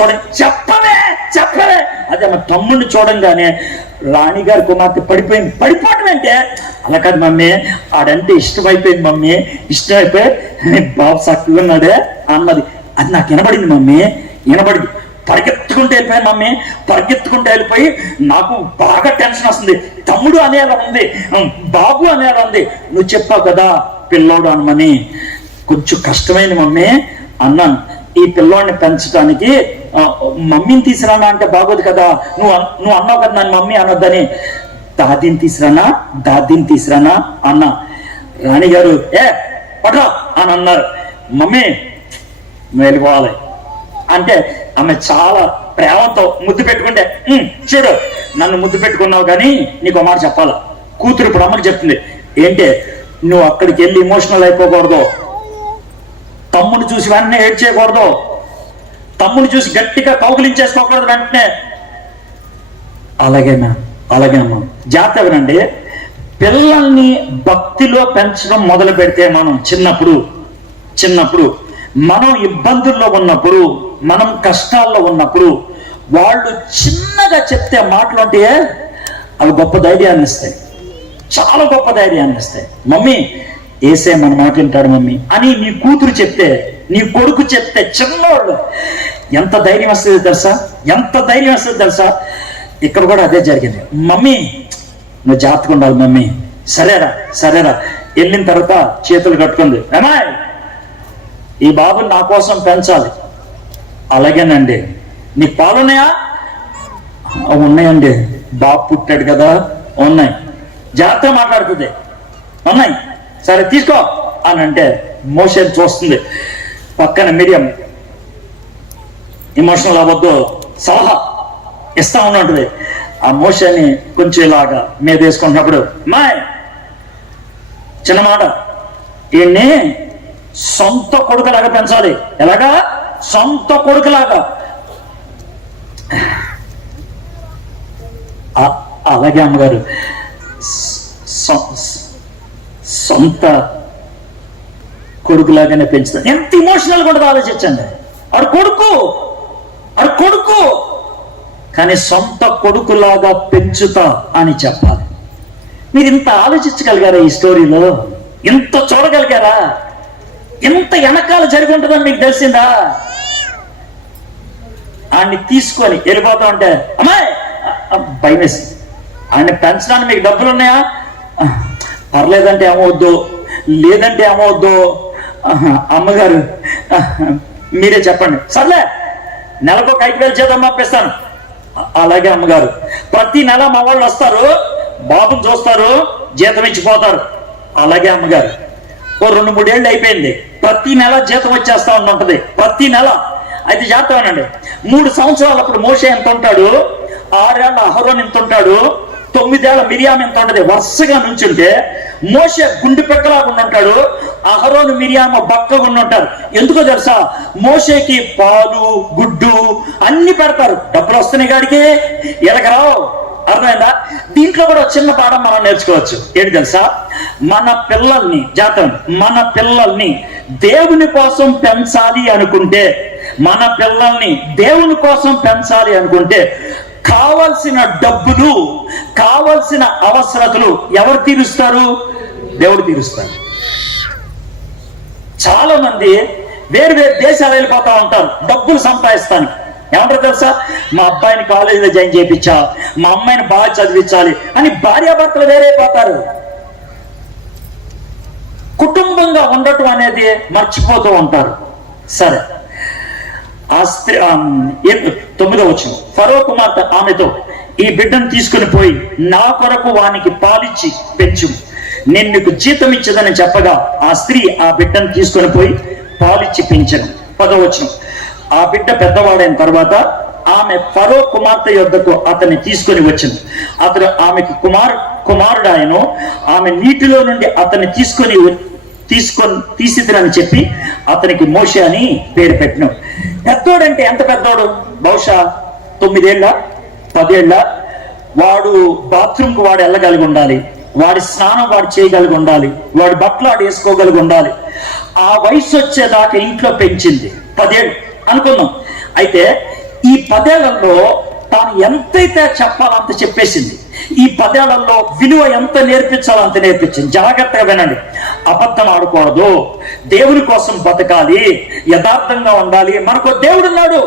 చెప్పవే అదే మా తమ్ముడిని చూడంగానే రాణిగారి కుమార్తె పడిపోయింది. పడిపోవటం అంటే అలా కాదు మమ్మీ, ఆడంటే ఇష్టమైపోయింది మమ్మీ. ఇష్టమైపోయి బాబు చక్కగా ఉన్నాడే అన్నది. అది నాకు వినబడింది మమ్మీ, వినబడింది. పరిగెత్తుకుంటూ వెళ్ళిపోయాను మమ్మీ. పరిగెత్తుకుంటూ వెళ్ళిపోయి నాకు బాగా టెన్షన్ వస్తుంది. తమ్ముడు అనేలా ఉంది, బాబు అనేలా ఉంది. నువ్వు చెప్పావు కదా పిల్లోడు అనమని. కొంచెం కష్టమైంది మమ్మీ అన్నాను. ఈ పిల్లోడిని పెంచడానికి మమ్మీని తీసుకురానా అంటే బాగోదు కదా, నువ్వు అన్నావు కదా నన్ను మమ్మీ అనొద్దని. దాదీని తీసుకురానా అన్నా. రాణిగారు పట్రా అని అన్నారు. మమ్మీ నువ్వు వెళ్ళిపోవాలి అంటే ఆమె చాలా ప్రేమతో ముద్దు పెట్టుకుంటే, చూడు నన్ను ముద్దు పెట్టుకున్నావు కానీ నీకు మాట చెప్పాలా. కూతురు ఇప్పుడు అమ్మకి చెప్తుంది, ఏంటే నువ్వు అక్కడికి వెళ్ళి ఎమోషనల్ అయిపోకూడదు, తమ్ముడు చూసి వెంటనే ఏడ్ చేయకూడదు, తమ్ముడు చూసి గట్టిగా కౌగిలించేసుకోకూడదు వెంటనే. అలాగేనా అమ్మా. జాగ్రత్త వినండి. పిల్లల్ని భక్తిలో పెంచడం మొదలు పెడితే మనం చిన్నప్పుడు మనం ఇబ్బందుల్లో ఉన్నప్పుడు, మనం కష్టాల్లో ఉన్నప్పుడు వాళ్ళు చిన్నగా చెప్తే మాటలు అంటే అవి గొప్ప ధైర్యాన్ని ఇస్తాయి, చాలా గొప్ప ధైర్యాన్ని ఇస్తాయి. మమ్మీ ఏసే మన మాట వింటాడు మమ్మీ అని నీ కూతురు చెప్తే, నీ కొడుకు చెప్తే, చిన్నవాళ్ళు ఎంత ధైర్యం వస్తుంది తెలుసా? ఇక్కడ కూడా అదే జరిగింది. మమ్మీ నువ్వు జాగ్రత్తగా ఉండాలి మమ్మీ. సరేరా వెళ్ళిన తర్వాత చేతులు కట్టుకుంది. అమ్మాయి ఈ బాబుని నా కోసం పెంచాలి. అలాగేనండి. నీకు పాలున్నాయా? ఉన్నాయండి. బాబు పుట్టాడు కదా, ఉన్నాయి. జాగ్రత్తగా మాట్లాడుతుంది, ఉన్నాయి. సరే తీసుకో అని అంటే మోషన్ చూస్తుంది. పక్కన మిరియం ఎమోషనల్ అవ్వద్దు సలహా ఇస్తా ఉన్నది. ఆ మోషని కొంచెం ఇలాగా మీద వేసుకుంటున్నప్పుడు మాయ్ చిన్న మాట, ఈయన్ని సొంత కొడుకులాగా పెంచాలి. ఎలాగా? సొంత కొడుకులాగా. అలాగే అమ్మగారు సొంత కొడుకులాగానే పెంచుతాను. ఎంత ఇమోషనల్గా ఉండదో ఆలోచించండి. ఆడు కొడుకు కానీ సొంత కొడుకులాగా పెంచుతా అని చెప్పాలి. మీరు ఇంత ఆలోచించగలిగారా? ఈ స్టోరీలో ఇంత చూడగలిగారా? ఇంత వెనకాల జరిగి ఉంటుందని మీకు తెలిసిందా? ఆయన్ని తీసుకొని వెళ్ళిపోతా ఉంటే అమ్మాయి భయం వేసి, ఆయన్ని పెంచడానికి మీకు డబ్బులు ఉన్నాయా? పర్లేదంటే ఏమవద్దు, లేదంటే ఏమవద్దు. అమ్మగారు మీరే చెప్పండి. సర్లే నెలకు 5,000 జీతం పంపిస్తాను. అలాగే అమ్మగారు. ప్రతి నెల మా వాళ్ళు వస్తారు, బాబుని చూస్తారు, జీతం ఇచ్చిపోతారు. అలాగే అమ్మగారు. ఓ 2-3 ఏళ్ళు అయిపోయింది. ప్రతి నెల జీతం వచ్చేస్తా ఉంటది, ప్రతి నెల. అయితే చేస్తానండి. 3 సంవత్సరాలు అప్పుడు మోషే ఎంత ఉంటాడు, 6 ఏళ్ళ అహరోన్ ఎంత ఉంటాడు, 9 ఏళ్ల మిరియాం ఎంత ఉంటది. వరుసగా నుంచుంటే మోషే గుండె పెక్కలాగా ఉంటాడు, అహరోను మిరియామ బక్కగా ఉంటారు. ఎందుకో తెలుసా? మోషేకి పాలు గుడ్డు అన్ని పెడతారు. డబ్బులు వస్తున్నాయి గాడికి, వీళ్ళకి రావు. అర్థమైందా? దీంట్లో కూడా చిన్న పాఠం మనం నేర్చుకోవచ్చు. ఏంటి తెలుసా? మన పిల్లల్ని దేవుని కోసం పెంచాలి అనుకుంటే కావలసిన డబ్బులు, కావలసిన అవసరతలు ఎవరు తీరుస్తారు? దేవుడు తీరుస్తారు. చాలా మంది వేరు దేశాలు వెళ్ళిపోతా ఉంటారు డబ్బులు సంపాదిస్తాను. ఏమంటారు తెలుసా? మా అబ్బాయిని కాలేజీలో జాయిన్ చేయించా, మా అమ్మాయిని బాగా చదివించాలి అని భార్యాభర్తలు వేరైపోతారు. కుటుంబంగా ఉండటం అనేది మర్చిపోతూ ఉంటారు. సరే, ఆ స్త్రీ 9వ వచనం, ఫరో కుమార్తె ఆమెతో, ఈ బిడ్డను తీసుకుని పోయి నా కొరకు వానికి పాలిచ్చి పెంచు, నేను నీకు జీతం ఇచ్చదని చెప్పగా ఆ స్త్రీ ఆ బిడ్డను తీసుకుని పోయి పాలిచ్చి పెంచను. 10వ వచనం, ఆ బిడ్డ పెద్దవాడైన తర్వాత ఆమె ఫరో కుమార్తె యొద్దకు అతన్ని తీసుకొని వచ్చింది. అతడు ఆమెకు కుమారుడు ఆయను. ఆమె నీటిలో నుండి అతన్ని తీసిద్దని చెప్పి అతనికి మోషే అని పేరు పెట్టినాం. పెద్దోడంటే ఎంత పెద్దోడు? బహుశా 9 ఏళ్ళ 10 ఏళ్ళ. వాడు బాత్రూమ్కి వాడు వెళ్ళగలిగి ఉండాలి, వాడి స్నానం వాడు చేయగలిగి ఉండాలి, వాడి బట్టలు వాడు వేసుకోగలిగి ఉండాలి. ఆ వయసు వచ్చేదాకా ఇంట్లో పెంచింది. 10 ఏళ్ళు అనుకుందాం. అయితే ఈ 10 ఏళ్లలో తాను ఎంతైతే చెప్పాలో అంత చెప్పేసింది. ఈ 10 ఏళ్లలో విలువ ఎంత నేర్పించాలో అంత నేర్పించింది. జాగ్రత్తగా వినండి. అబద్ధం ఆడకూడదు, దేవుని కోసం బతకాలి, యథార్థంగా ఉండాలి. మనకు దేవుడు ఉన్నాడు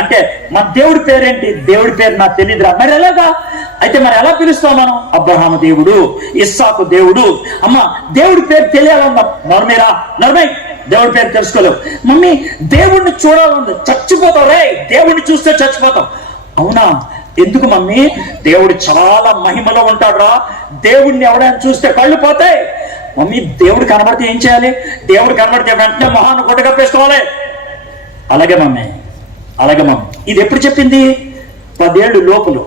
అంటే మన దేవుడి పేరేంటి? దేవుడి పేరు నాకు తెలియదురా. మరి ఎలాగా? అయితే మరి ఎలా పిలుస్తాం మనం? అబ్రహాము దేవుడు, ఇస్సాకు దేవుడు. అమ్మ దేవుడి పేరు తెలియాలన్నా నర్మేరా, నర్మై దేవుడి పేరు తెలుసుకోలేవు. మమ్మీ దేవుడిని చూడాలంది, చచ్చిపోతావు రే, దేవుడిని చూస్తే చచ్చిపోతావు. అవునా? ఎందుకు మమ్మీ? దేవుడు చాలా మహిమలో ఉంటాడురా, దేవుడిని ఎవడైనా చూస్తే కళ్ళు పోతాయి. మమ్మీ దేవుడు కనబడితే ఏం చేయాలి? దేవుడు కనబడితే వెంటనే మొహాన్ని గుడ్డ కప్పేసుకోవాలి. అలాగే మమ్మీ. ఇది ఎప్పుడు చెప్పింది? 10 ఏళ్ళు లోపల.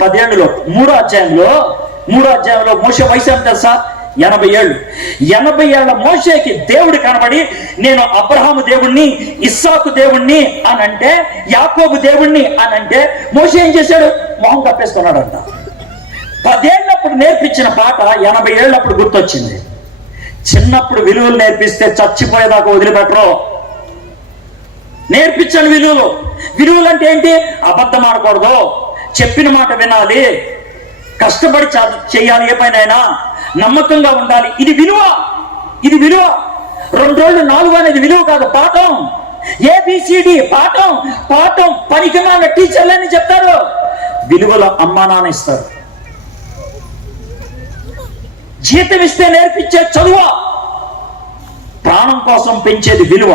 10 ఏళ్ళు లోపు 3వ అధ్యాయంలో మోషే వయసు ఎంత తెలుసా? 80 ఏళ్ళు. 80 ఏళ్ల మోషేకి దేవుడు కనబడి నేను అబ్రహాము దేవుణ్ణి, ఇస్సాకు దేవుణ్ణి అని అంటే, యాకోబు దేవుణ్ణి అని అంటే మోషే ఏం చేశాడు? మొహం కప్పేసుకున్నాడంట. 10 ఏళ్ళప్పుడు నేర్పించిన పాట 80 ఏళ్ళప్పుడు గుర్తొచ్చింది. చిన్నప్పుడు విలువలు నేర్పిస్తే చచ్చిపోయేదాకా వదిలిపెట్టరు. నేర్పించండి విలువలు. విలువలు అంటే ఏంటి? అబద్ధం ఆడకూడదు, చెప్పిన మాట వినాలి, కష్టపడి చేయాలి, ఏ పైనైనా నమ్మకంగా ఉండాలి. ఇది విలువ. 2 రోజులు 4 అనేది విలువ కాదు, పాఠం. ABCD పాఠం. పనికిమాలిన టీచర్లని చెప్తారు. విలువల అమ్మా నాన్న ఇస్తారు. జీతం ఇస్తే నేర్పించే చదువు, ప్రాణం కోసం పెంచేది విలువ.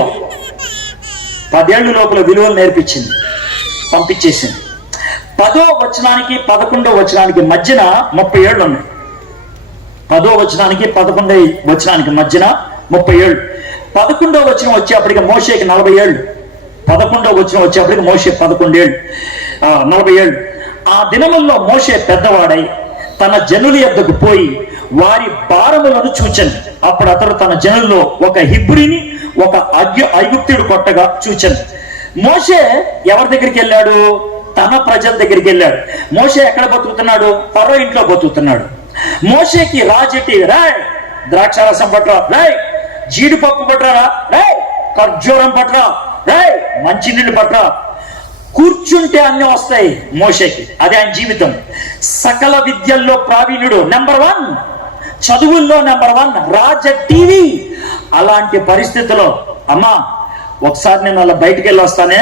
10 ఏళ్ళ లోపల విలువలు నేర్పించింది, పంపించేసింది. 10వ వచనానికి 11వ వచనానికి మధ్యన 30 ఏళ్ళు ఉన్నాయి. 10వ వచనానికి 11వ వచనానికి మధ్యన 30 ఏళ్ళు. 11వ వచనం వచ్చేప్పటికి మోషేకి 40 ఏళ్ళు. 11వ వచనం వచ్చేప్పటికి మోషే 11 ఏళ్ళు, 40 ఏళ్ళు. ఆ దినముల్లో మోషే పెద్దవాడై తన జనుల యొద్దకు పోయి వారి భారములను చూచెను. అప్పుడు అతడు తన జనుల్లో ఒక హిబ్రీని ఒక ఐగుప్తుడు కొట్టగా చూచెను. మోషే ఎవరి దగ్గరికి వెళ్ళాడు? తన ప్రజల దగ్గరికి వెళ్ళాడు. మోషే ఎక్కడ బతుకుతున్నాడు? ఫరో ఇంట్లో బతుకుతున్నాడు. మోషేకి రాజెట్టి రాయ్ ద్రాక్షారసం పట్టరా, రాయ్ జీడిపప్పు పట్టరా, రాయ్ ఖర్జూరం పట్టరా, రాయ్ మంచినీళ్ళు పట్టరా, కూర్చుంటే అన్ని వస్తాయి మోషేకి. అదే ఆయన జీవితం. సకల విద్యల్లో ప్రావీణ్యుడు, నెంబర్ 1, చదువుల్లో నెంబర్ 1, రాజ టీవీ. అలాంటి పరిస్థితిలో అమ్మా ఒకసారి నేను అలా బయటికి వెళ్ళి వస్తానే,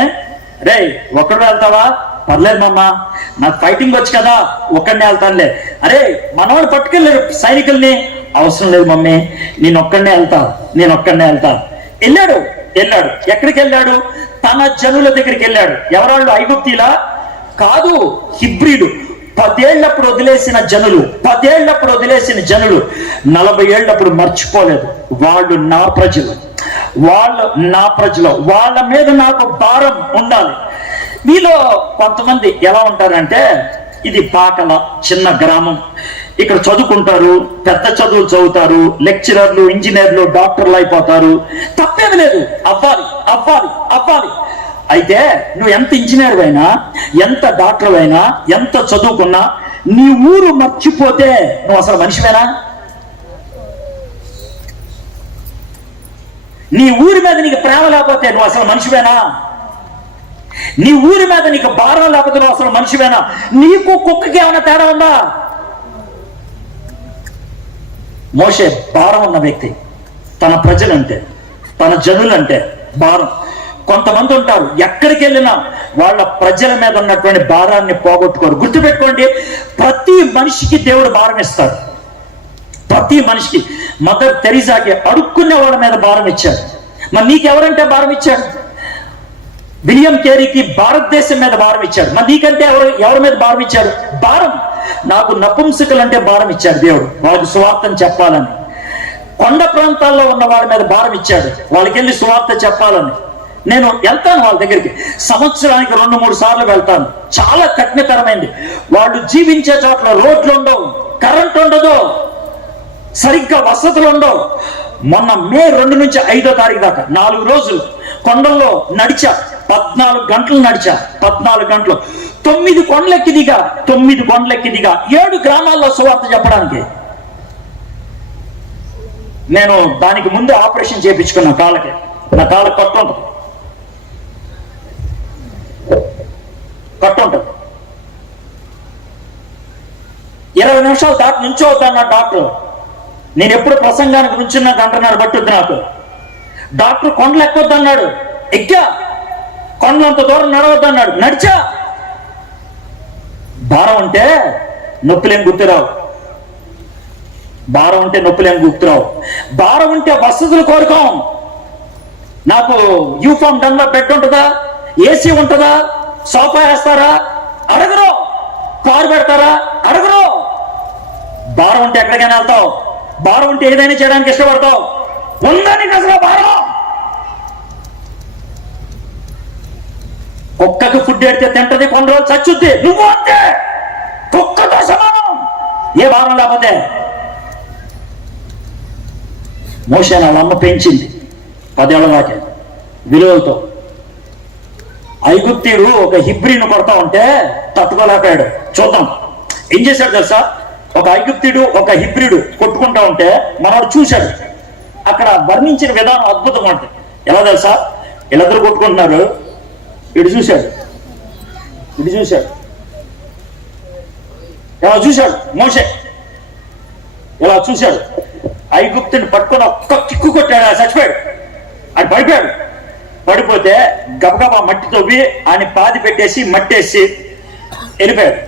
రే ఒక్కడు వెళ్తావా? పర్లేదు మమ్మా, నాకు ఫైటింగ్ వచ్చు కదా, ఒక్కడినే వెళ్తానులే. అరే మనవాడు పట్టుకెళ్ళారు సైనికుల్ని, అవసరం లేదు మమ్మీ, నేను ఒక్కడనే వెళ్తా. వెళ్ళాడు. ఎక్కడికి వెళ్ళాడు? తన జనుల దగ్గరికి వెళ్ళాడు. ఎవరాళ్ళు? ఐగుప్తీలా? కాదు, హిబ్రీడు. 10 ఏళ్ళప్పుడు వదిలేసిన జనులు, 40 ఏళ్ళప్పుడు మర్చిపోలేదు. వాళ్ళు నా ప్రజలు, వాళ్ళ మీద నాకు భారం ఉండాలి. మీలో కొంతమంది ఎలా ఉంటారంటే, ఇది పాకల చిన్న గ్రామం, ఇక్కడ చదువుకుంటారు, పెద్ద చదువులు చదువుతారు, లెక్చరర్లు, ఇంజనీర్లు, డాక్టర్లు అయిపోతారు. తప్పేమి లేదు, అవ్వాలి. అయితే నువ్వు ఎంత ఇంజనీర్ అయినా, ఎంత డాక్టర్ అయినా, ఎంత చదువుకున్నా, నీ ఊరు మర్చిపోతే నువ్వు అసలు మనిషివేనా? నీ ఊరి మీద నీకు ప్రేమ లేకపోతే నువ్వు అసలు మనిషివేనా? నీ ఊరి మీద నీకు భారం లేకపోతే నువ్వు అసలు మనిషివేనా? నీకు కుక్కకి ఏమైనా తేడా ఉందా? మోషే భారం ఉన్న వ్యక్తి. తన ప్రజలంటే, తన జనులంటే భారం. కొంతమంది ఉంటారు ఎక్కడికి వెళ్ళినా వాళ్ళ ప్రజల మీద ఉన్నటువంటి భారాన్ని పోగొట్టుకోరు. గుర్తుపెట్టుకోండి, ప్రతి మనిషికి దేవుడు భారం ఇస్తాడు. ప్రతి మనిషికి. మదర్ తెరీసాకి అడుక్కునే వాళ్ళ మీద భారం ఇచ్చాడు. మరి నీకెవరంటే భారం ఇచ్చాడు? విలియం కేరీకి భారతదేశం మీద భారం ఇచ్చాడు. మరి నీకంటే ఎవరి మీద భారం ఇచ్చాడు? భారం. నాకు నపుంసకులంటే భారం ఇచ్చాడు దేవుడు, వాళ్ళకి సువార్తను చెప్పాలని. కొండ ప్రాంతాల్లో ఉన్న వారి మీద భారం ఇచ్చాడు, వాళ్ళకి వెళ్ళి సువార్త చెప్పాలని. నేను వెళ్తాను వాళ్ళ దగ్గరికి, సంవత్సరానికి 2-3 సార్లు వెళ్తాను. చాలా కఠినతరమైంది. వాళ్ళు జీవించే చోట్ల రోడ్లు ఉండవు, కరెంట్ ఉండదు, సరిగ్గా వసతులు ఉండవు. మొన్న మే 2 నుంచి 5వ తారీఖు దాకా 4 రోజులు కొండల్లో నడిచా. 14 గంటలు నడిచా. 14 గంటలు 9 కొండలెక్కి దిగా 7 గ్రామాల్లో సువార్త చెప్పడానికి. నేను దానికి ముందు ఆపరేషన్ చేయించుకున్నా కాళ్ళకి. నా కాళ్ళకి కట్టు ఉంటుంది. 20 నిమిషాలు దాటి నుంచోవద్దన్న డాక్టర్. నేను ఎప్పుడు ప్రసంగానికి నుంచున్నాక అంటున్నాడు, పట్టుద్ది నాకు. డాక్టర్ కొండలు ఎక్కొద్దన్నాడు, ఎక్కా. కొండలంత దూరం నడవద్దన్నాడు, నడిచా. భారం అంటే నొప్పులేం గుర్తురావు. భారం ఉంటే వసతులు కోరుకోం. నాకు యూఫామ్ డన్లో బెడ్ ఉంటుందా? ఏసీ ఉంటుందా? సోఫా వేస్తారా? అడగరు. కారు పెడతారా? అడగరు. భారం ఉంటే ఎక్కడికైనా వెళ్తావు. భారం ఉంటే ఏదైనా చేయడానికి ఇష్టపడతావు. ఉందని అసలు భారం. కుక్కకి ఫుడ్ ఎడితే తింటది, కొన్ని రోజులు చచ్చుద్ది. నువ్వు అంతే, కుక్కతో సమానం. ఏ భారం లేకపోతే. మోషే వాళ్ళ అమ్మ పెంచింది 10 ఏళ్ల దాకా విలువలతో. ఐగుప్తీయుడు ఒక హిబ్రీని కొడతా ఉంటే తట్టుకోలేకపోయాడు. చూద్దాం ఏం చేశాడు తెలుసా? ఒక ఐగుప్తీయుడు ఒక హిబ్రీడు కొట్టుకుంటా ఉంటే మనవాడు చూశాడు. అక్కడ వర్ణించిన విధానం అద్భుతం. అంటే ఎలా తెలుసా? వీళ్ళిద్దరు కొట్టుకుంటున్నారు, ఇటు చూశాడు. ఎలా చూశాడు మోషే? ఇలా చూశాడు. ఐగుప్తుని పట్టుకొని ఒక్క కిక్కు కొట్టాడు, చచ్చిపోయాడు. అది పడిపోతే గబగబా మట్టి తవ్వి ఆయన పాది పెట్టేసి మట్టేసి వెళ్ళిపోయాడు.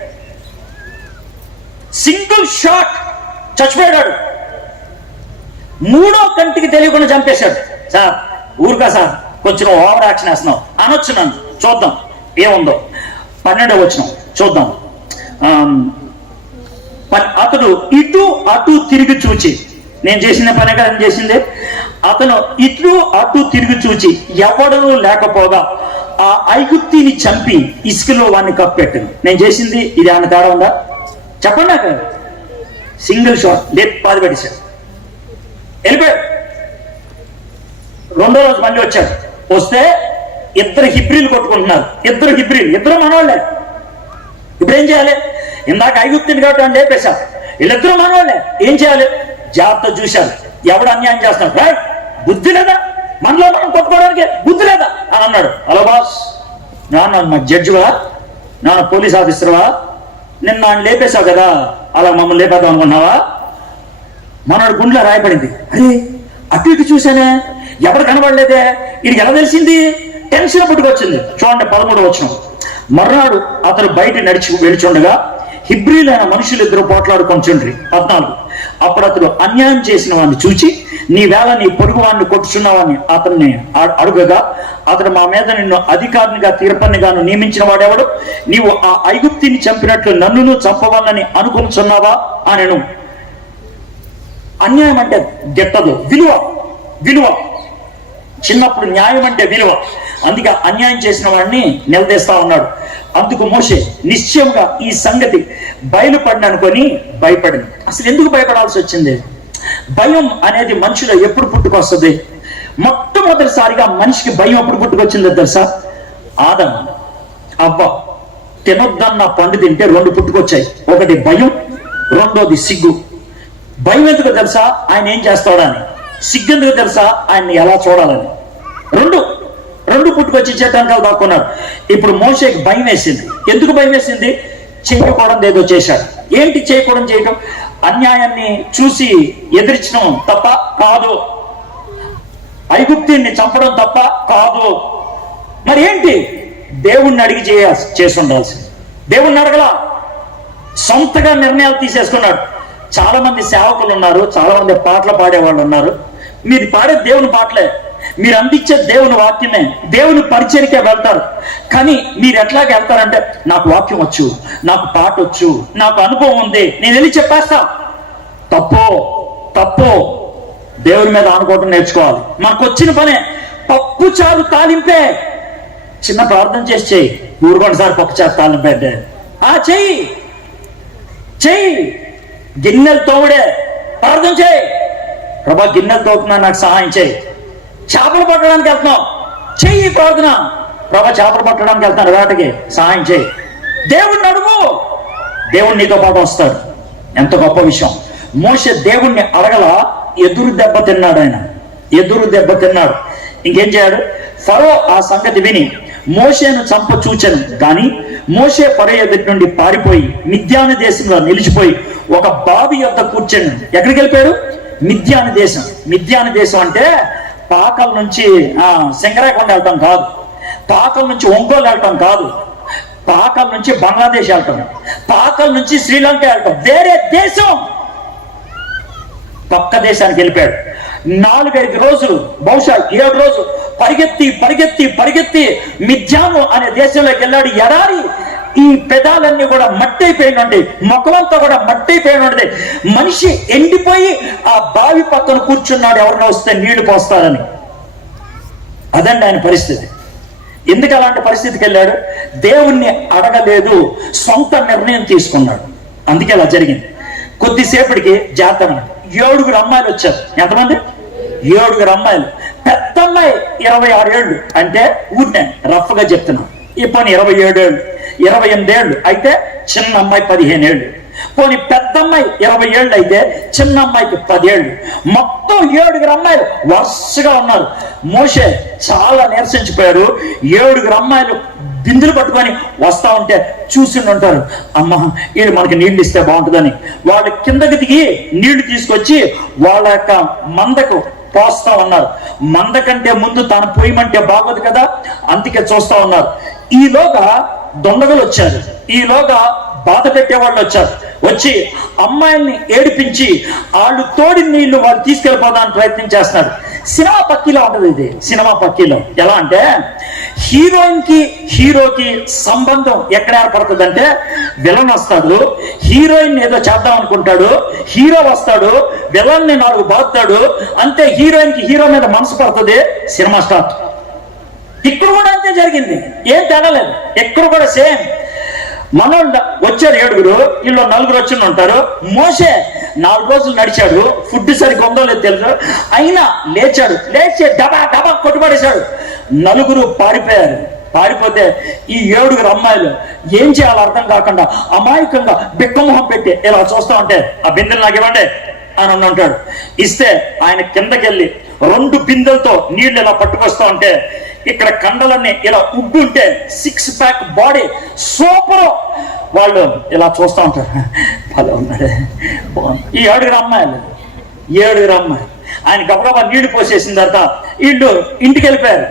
సింగిల్ షాట్ చచ్చిపోయాడు. 3వ కంటికి తెలియకుండా చంపేశాడు. సార్ ఊరుకా సార్, కొంచెం ఓవర్ యాక్షన్ వేస్తున్నావు అనొచ్చు. నన్ను చూద్దాం ఏముందో. 12వ వచనం చూద్దాం. అతడు ఇటు అటు తిరిగి చూచి నేను చేసిన పనే కదా నేను చేసింది. అతను ఇట్లు అటు తిరిగి చూచి ఎవడనూ లేకపోగా ఆ ఐగుప్తిని చంపి ఇసుకలో వాడిని కప్పెట్టను. నేను చేసింది ఇది ఏమన్నా తేడా ఉందా చెప్పండి నాకు. సింగిల్ షాట్ లేపు పాది పెట్టేశాడు, వెళ్ళిపోయాడు. రెండో రోజు మళ్ళీ వచ్చాడు. వస్తే ఇద్దరు హిబ్రీలు కొట్టుకుంటున్నారు. ఇద్దరు మనవాళ్ళే. ఇప్పుడు ఏం చేయాలి? ఇందాక ఐగుప్తిని కాబట్టి అని లేపేశారు. వీళ్ళిద్దరూ మనవాళ్ళే. ఏం చేయాలి? జాగ్రత్త చూశారు. ఎవడు అన్యాయం చేస్తున్నాడు? బుద్ధి లేదా? మనలో మనం కొట్టుకోవడానికి బుద్ధి లేదా అని అన్నాడు. హలో బాస్, నాన్న మా జడ్జివా, నాన్న పోలీస్ ఆఫీసర్వా, నిన్న ఆయన లేపేశావు కదా, అలా మమ్మల్ని లేపేద్దాం అనుకున్నావా? మనోడు గుండెలో రాయపడింది. అరే అటు ఇటు చూశానే, ఎవరు కనబడలేదే, ఇది ఎలా తెలిసింది? టెన్షన్ పుట్టుకొచ్చింది. చూడండి 13వ వచనం. మర్నాడు అతను బయట వెళుచుండగా హిబ్రీలైన మనుషులు ఇద్దరు పోట్లాడుకొంచుండ్రి. 14. అప్పుడు అతడు అన్యాయం చేసిన వాడిని చూచి నీ వేళ నీ పొరుగు వాడిని కొట్టుచున్నావని అతన్ని అడుగగా అతడు మా మీద నిన్ను అధికారినిగా తీర్పనిగాను నియమించిన వాడెవడు? నీవు ఆ ఐగుప్తిని చంపినట్లు నన్నును చంపవాలని అనుకుంటున్నావా అనెను. అన్యాయం అంటే గిట్టదు, విలువ. చిన్నప్పుడు న్యాయం అంటే విలువ. అందుకే అన్యాయం చేసిన వాడిని నిలదీస్తా ఉన్నాడు. అందుకు మోషే నిశ్చయంగా ఈ సంగతి బయలుపడిననుకొని భయపడింది. అసలు ఎందుకు భయపడాల్సి వచ్చింది? భయం అనేది మనిషిలో ఎప్పుడు పుట్టుకొస్తుంది? మొట్టమొదటిసారిగా మనిషికి భయం ఎప్పుడు పుట్టుకొచ్చిందో తెలుసా? ఆదమ్ అవ్వ తినొద్దన్న పండు తింటే 2 పుట్టుకొచ్చాయి. ఒకటి భయం, రెండోది సిగ్గు. భయం ఎందుకు తెలుసా? ఆయన ఏం చేస్తాడని. సిగ్గు ఎందుకు తెలుసా? ఆయన్ని ఎలా చూడాలని. రెండు పుట్టుకొచ్చి చెట్టానికి దాక్కున్నాడు. ఇప్పుడు మోషేకి భయం వేసింది. ఎందుకు భయం వేసింది? చేయకూడదు ఏదో చేశాడు. ఏంటి చేయకూడదు చేయటం? అన్యాయాన్ని చూసి ఎదిరించడం తప్ప కాదు, ఐగుప్తిని చంపడం తప్ప కాదు. మరి ఏంటి? దేవుణ్ణి అడిగి చేసి ఉండాల్సింది. దేవుణ్ణి అడగలా, సొంతగా నిర్ణయాలు తీసేసుకున్నాడు. చాలా మంది సేవకులు ఉన్నారు, చాలా మంది పాటలు పాడేవాళ్ళు ఉన్నారు. మీరు పాడే దేవుని పాటలే, మీరు అందించే దేవుని వాక్యమే, దేవుని పరిచయకే వెళ్తారు. కానీ మీరు ఎట్లాగ వెళ్తారంటే నాకు వాక్యం వచ్చు, నాకు పాట వచ్చు, నాకు అనుభవం ఉంది, నేను వెళ్ళి చెప్పేస్తా. తప్పో. దేవుని మీద అనుకోవటం నేర్చుకోవాలి. మనకు వచ్చిన పనే పప్పు చారు తాలింపే. చిన్న ప్రార్థన చేసి చెయ్యి. ఊరుకోండిసారి పప్పు చారు తాలింపే అంటే చెయ్యి. గిన్నెలు తోముడే ప్రార్థన చేయి. ప్రభా గిన్నెలు తోముతున్నా, నాకు సహాయం చేయి. చేపలు పట్టడానికి వెళ్తున్నాం, చెయ్యి ప్రార్థన. ప్రభా చేపలు పట్టడానికి వెళ్తాను, వేటకి సహాయం చేయి. దేవుణ్ణి అడుగు, దేవుడు నీతో పాటు వస్తాడు. ఎంత గొప్ప విషయం. మోషే దేవుణ్ణి అడగల, ఎదురు దెబ్బ తిన్నాడు. ఇంకేం చేయాడు? ఫరో ఆ సంగతి విని మోషేను చంప చూచెను. కానీ మోషే ఫరో ఎదుటి నుండి పారిపోయి మిద్యాను దేశంలో నిలిచిపోయి ఒక బావి యొద్ద కూర్చొని. ఎక్కడికి వెళ్ళిపోయాడు? మిద్యాను దేశం అంటే పాకల నుంచి సింగరాకొండ వెళ్ళటం కాదు, పాకల నుంచి ఒంగోలు వెళ్ళటం కాదు, పాకల నుంచి బంగ్లాదేశ్ వెళ్ళటం, పాకల నుంచి శ్రీలంక వెళ్ళటం, వేరే దేశం. పక్క దేశానికి వెళ్ళిపోయాడు. 4-5 రోజులు, బహుశా 7 రోజులు పరిగెత్తి మిద్యాను అనే దేశంలోకి వెళ్ళాడు. ఎడారి, ఈ పెదాలన్నీ కూడా మట్టయిపోయినండి, మొక్కలంతా కూడా మట్టయిపోయినది. మనిషి ఎండిపోయి ఆ బావి పక్కన కూర్చున్నాడు, ఎవరినో వస్తే నీళ్లు పోస్తారని. అదండి ఆయన పరిస్థితి. ఎందుకు అలాంటి పరిస్థితికి వెళ్ళాడు? దేవుణ్ణి అడగలేదు, సొంత నిర్ణయం తీసుకున్నాడు. అందుకే అలా జరిగింది. కొద్దిసేపటికి జాతర 7 అమ్మాయిలు వచ్చారు. ఎంతమంది? 7 అమ్మాయిలు. పెద్ద అమ్మాయి 26 ఏళ్ళు, అంటే ఊరినే రఫ్ గా చెప్తున్నాం. ఇప్పుడు 27 ఏళ్ళు, 28 ఏళ్ళు అయితే చిన్న అమ్మాయి 15 ఏళ్ళు. పోనీ పెద్ద అమ్మాయి 20 ఏళ్ళు అయితే చిన్న అమ్మాయికి 10 ఏళ్ళు. మొత్తం 7 అమ్మాయిలు వరుసగా ఉన్నారు. మోషే చాలా నీరసించిపోయాడు. 7 అమ్మాయిలు బిందులు పట్టుకొని వస్తా ఉంటే చూసి ఉంటారు, అమ్మ వీళ్ళు మనకి నీళ్లు ఇస్తే బాగుంటుందని. వాళ్ళు కిందకి దిగి నీళ్లు తీసుకొచ్చి వాళ్ళ యొక్క మందకు పోస్తా ఉన్నారు. మంద కంటే ముందు తాను పోయమంటే బాగోదు కదా, అందుకే చూస్తా ఉన్నారు. ఈలోగా దొంగలు వచ్చారు, ఈలోగా బాధ పెట్టే వాళ్ళు వచ్చారు. వచ్చి అమ్మాయిల్ని ఏడిపించి వాళ్ళు తోడి నీళ్లు వాళ్ళు తీసుకెళ్ళిపోదానికి ప్రయత్నం చేస్తున్నారు. సినిమా పక్కీలో ఉంటుంది ఇది. సినిమా పక్కీలో ఎలా అంటే హీరోయిన్ కి హీరోకి సంబంధం ఎక్కడ ఏర్పడుతుందంటే విలన్ వస్తాడు, హీరోయిన్ ఏదో చేద్దాం అనుకుంటాడు, హీరో వస్తాడు, విలన్ ని 4 బాగుతాడు, అంతే హీరోయిన్ కి హీరో మీద మనసు పడుతుంది, సినిమా స్టార్ట్. ఇక్కడ కూడా అంతే జరిగింది, ఏం తేడలేదు. ఎక్కడ కూడా సేమ్. మనోళ్ళు వచ్చారు 7, వీళ్ళు 4 వచ్చి ఉంటారు. మోసే 4 రోజులు నడిచాడు, ఫుడ్ సరిగ్గా ఉందో లేదు తెలుసు, అయినా లేచి డబా డబా కొట్టుబడేశాడు. 4 పారిపోయారు. పారిపోతే ఈ 7 అమ్మాయిలు ఏం చేయాలో అర్థం కాకుండా అమాయకంగా బిక్కమొహం పెట్టి ఇలా చూస్తా ఉంటే, ఆ బిందెలు నాకు ఇవ్వండి అని ఉంటాడు. ఇస్తే ఆయన కిందకెళ్ళి 2 బిందెలతో నీళ్లు ఇలా పట్టుకొస్తా ఉంటే, ఇక్కడ కండలన్నీ ఇలా ఉగ్గుంటే 6 ప్యాక్ బాడీ సూపర్. వాళ్ళు ఇలా చూస్తూ ఉంటారు, భలే ఉన్నాడే. ఈ 7 అమ్మాయిలు ఆయన గబగబా నీళ్లు పోసేసిన తర్వాత వీళ్ళు ఇంటికి వెళ్ళిపోయారు.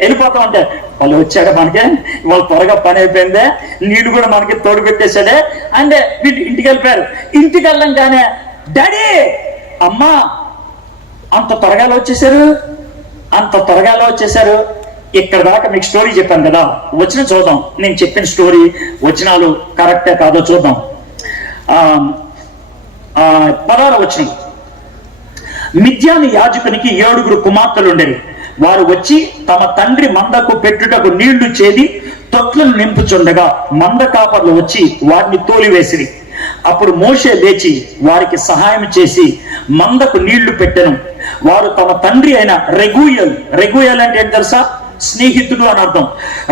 వెళ్ళిపోతా ఉంటే వాళ్ళు వచ్చాడు, మనకి వాళ్ళు త్వరగా పని అయిపోయిందే, నీళ్లు కూడా మనకి తోడు పెట్టేశాడే అంటే వీళ్ళు ఇంటికి వెళ్ళిపోయారు. ఇంటికి వెళ్ళంగానే డాడీ అమ్మా అంత త్వరగా వచ్చేసారు. ఇక్కడ దాకా మీకు స్టోరీ చెప్పాను కదా, వచ్చిన చూద్దాం. నేను చెప్పిన స్టోరీ వచనాలు కరెక్టే కాదో చూద్దాం. 16వ వచనం. మిద్యాను యాజకునికి 7 కుమార్తెలు ఉండేవి. వారు వచ్చి తమ తండ్రి మందకు పెట్టుటకు నీళ్లు చేది తొట్లను నింపుచుండగా మంద కాపర్లు వచ్చి వారిని తోలివేసిరి. అప్పుడు మోషే లేచి వారికి సహాయం చేసి మందకు నీళ్లు పెట్టెను. వారు తమ తండ్రి అయిన రెగూయల్ అంటే ఏంటి తెలుసా? స్నేహితుడు అని అర్థం.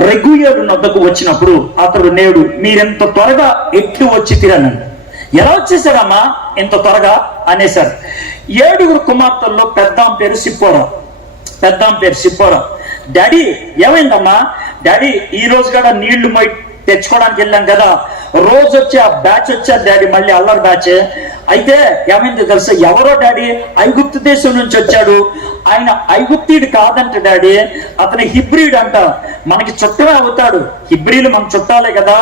రెగూయలు నద్దకు వచ్చినప్పుడు అతడు నేడు మీరెంత త్వరగా ఎట్లు వచ్చి తిరనండి. ఎలా వచ్చేసారమ్మా ఎంత త్వరగా అనేసారు. 7 కుమార్తెల్లో పెద్దాం పేరు సిప్పోరా. డాడీ ఏమైందమ్మా? డాడీ ఈ రోజు కూడా నీళ్లు తెచ్చుకోవడానికి వెళ్ళాం కదా, రోజు వచ్చి ఆ బ్యాచ్ వచ్చారు డాడీ, మళ్ళీ అల్లరి బ్యాచ్. అయితే ఏమైంది తెలుసా? ఎవరో డాడీ ఐగుప్తు దేశం నుంచి వచ్చాడు, ఆయన ఐగుప్తీయుడు కాదంట డాడీ, అతని హిబ్రీడ్ అంట, మనకి చుట్టమే అవుతాడు. హిబ్రీలు మన చుట్టాలే కదా,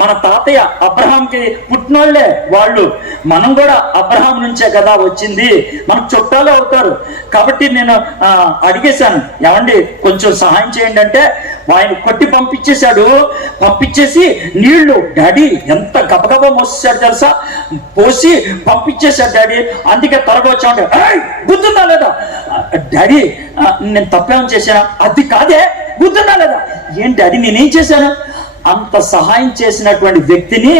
మన తాతయ్య అబ్రహాంకి పుట్టినోళ్లే వాళ్ళు, మనం కూడా అబ్రహాం నుంచే కదా వచ్చింది, మనకు చుట్టాలే అవుతారు. కాబట్టి నేను అడిగేశాను, ఏమండి కొంచెం సహాయం చేయండి అంటే ఆయన కొట్టి పంపించేసి నీళ్లు డాడీ ఎంత గబగబా మోసేశాడు తెలుసా, పోసి పంపించేశాడు డాడీ. అందుకే త్వరగా వచ్చామంటే గుర్తుందా లేదా? డాడీ నేను తప్పేమని చేశాను? అది కాదే, గుర్తుందా లేదా? ఏం డాడీ నేనేం చేశాను? అంత సహాయం చేసినటువంటి వ్యక్తిని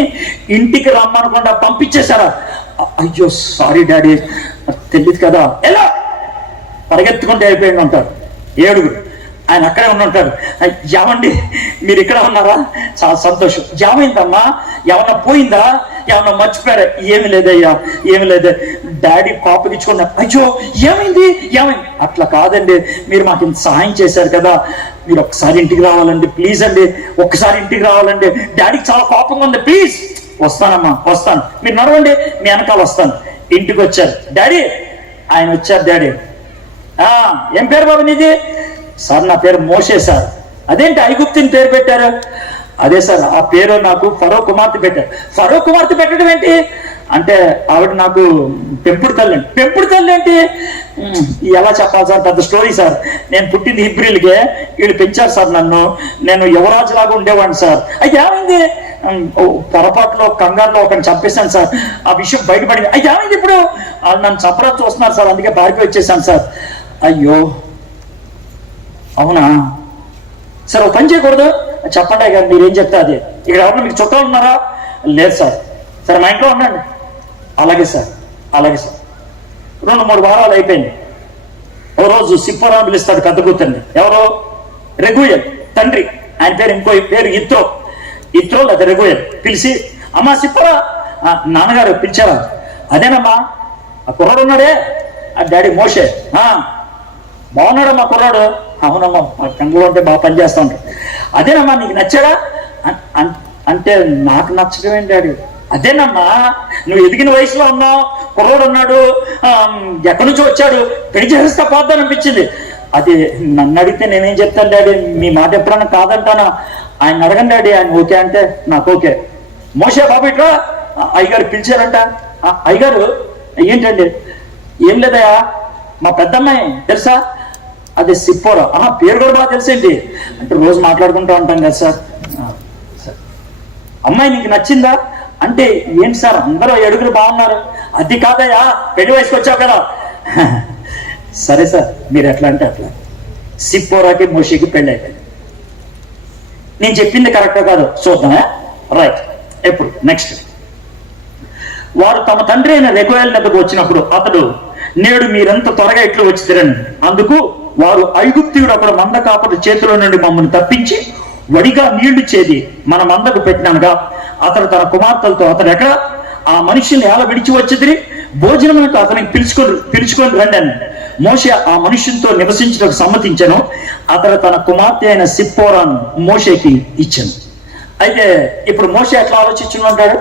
ఇంటికి రమ్మనకుండా పంపించేశారా? అయ్యో సారీ డాడీ, తెలియదు కదా. ఎలా పరిగెత్తుకుంటే అయిపోయింది అంటారు 7. ఆయన అక్కడే ఉంటాడు. ఏమండి మీరు ఇక్కడ ఉన్నారా? చాలా సంతోషం. ఏమైందమ్మా? ఏమన్నా పోయిందా? ఏమన్నా మర్చిపోయారా? ఏమి లేదయ్యా, ఏమి లేదే. డాడీ కోపగించుకున్నా. అయ్యో ఏమైంది? అట్లా కాదండి, మీరు మాకు ఇంత సహాయం చేశారు కదా, మీరు ఒక్కసారి ఇంటికి రావాలండి ప్లీజ్ అండి, ఒక్కసారి ఇంటికి రావాలండి. డాడీకి చాలా కోపంగా ఉంది. ప్లీజ్ వస్తానమ్మా, వస్తాను, మీరు నడవండి, మీ వెనకాల వస్తాను. ఇంటికి వచ్చారు డాడీ. ఆయన వచ్చారు. డాడీ ఏం పేరు బాబు నీది? సార్ నా పేరు మోషే సార్. అదేంటి ఐగుప్తిని పేరు పెట్టారు? అదే సార్ ఆ పేరు నాకు ఫరో కుమార్తె పెట్టారు. ఫరో కుమార్తె పెట్టడం ఏంటి అంటే ఆవిడ నాకు పెంపుడు తల్లి ఏంటి? ఎలా చెప్పాలి సార్? పెద్ద స్టోరీ సార్. నేను పుట్టింది హిబ్రీలకే, వీళ్ళు పెంచారు సార్ నన్ను, నేను యువరాజులాగా ఉండేవాడిని సార్. అయితే ఏమైంది? పొరపాటులో కంగారులో ఒకరిని చంపేశాను సార్, ఆ విషయం బయటపడింది. అయితే ఏమైంది? ఇప్పుడు వాళ్ళు నన్ను చంపడానికి చూస్తున్నారు సార్, అందుకే పారిపోయి వచ్చేసాను సార్. అయ్యో అవునా? సార్ ఒక పని చేయకూడదు? చెప్పండి గారు, మీరేం చెప్తా అది. ఇక్కడ ఎవరు మీకు చుట్టాలు ఉన్నారా? లేదు సార్. సరే మా ఇంట్లో ఉండండి. అలాగే సార్. 2-3 వారాలు అయిపోయింది. ఓ రోజు సిప్పోరా పిలుస్తాడు పెద్ద కూతుర్ని. ఎవరో రెగూయల్ తండ్రి, ఆయన పేరు ఇంకో పేరు ఇత్రో లేదా రెగూయల్. పిలిచి అమ్మా సిప్పోరా. నాన్నగారు పిలిచావా? అదేనమ్మా ఆ కుర్రాడు ఉన్నాడే, ఆ డాడీ మోషే. బాగున్నాడమ్మా కుర్రాడు. అవునమ్మా కంగులో ఉంటే బాగా పనిచేస్తా ఉంటాడు. అదేనమ్మా నీకు నచ్చాడా అంటే నాకు నచ్చడం ఏంటి డాడీ? అదేనమ్మా నువ్వు ఎదిగిన వయసులో ఉన్నావు, కుర్రోడు ఉన్నాడు, ఎక్కడి నుంచో వచ్చాడు, పెళ్లి చేసేస్తా పోద్దాం అనిపించింది. అది నన్ను అడిగితే నేనేం చెప్తాను డాడీ? మీ మాట ఎప్పుడన్నా కాదంటానా? ఆయన అడగండి డాడీ, ఆయన ఓకే అంటే నాకు ఓకే. మోషే బాబు ఇట్లా అయ్యగారు పిలిచారంట. అయ్యగారు ఏంటండి? ఏం లేదయా, మా పెద్దమ్మాయి తెలుసా, అదే సిప్పోరా. పేరు కూడా బాగా తెలిసేంటి అంటే రోజు మాట్లాడుకుంటూ ఉంటాం కదా సార్. సార్ అమ్మాయి నీకు నచ్చిందా అంటే ఏంటి సార్ అందరూ అడుగులు బాగున్నారు. అది కాదయ్యా పెళ్లి వయసుకు వచ్చావు కదా. సరే సార్ మీరు ఎట్లా అంటే అట్లా. సిప్పోరాకి మోషేకి పెళ్ళి అయిపోయింది. నేను చెప్పింది కరెక్టా కాదు చూద్దామా? రైట్. ఎప్పుడు నెక్స్ట్ వారు తమ తండ్రి అయిన రెగుయేలు వద్దకు వచ్చినప్పుడు అతడు, నేడు మీరెంత త్వరగా ఇట్లు వచ్చి తిరండి. అందుకు వారు, ఐగుప్తీయుడు అక్కడ మంద కాపరి చేతిలో నుండి మమ్మల్ని తప్పించి వడిగా నీళ్లు చేది మన మందకు పెట్టినానుగా అతడు తన కుమార్తెలతో, అతడు ఎక్కడ ఆ మనిషిని ఎలా విడిచి వచ్చింది, భోజనమునకు అతనికి పిలుచుకొని రండి అని. మోషే ఆ మనుషులతో నివసించడానికి సమ్మతించను. అతడు తన కుమార్తె అయిన సిప్పోరాను మోషేకి ఇచ్చాను. అయితే ఇప్పుడు మోషే ఎట్లా ఆలోచించుకుని ఉంటాడు?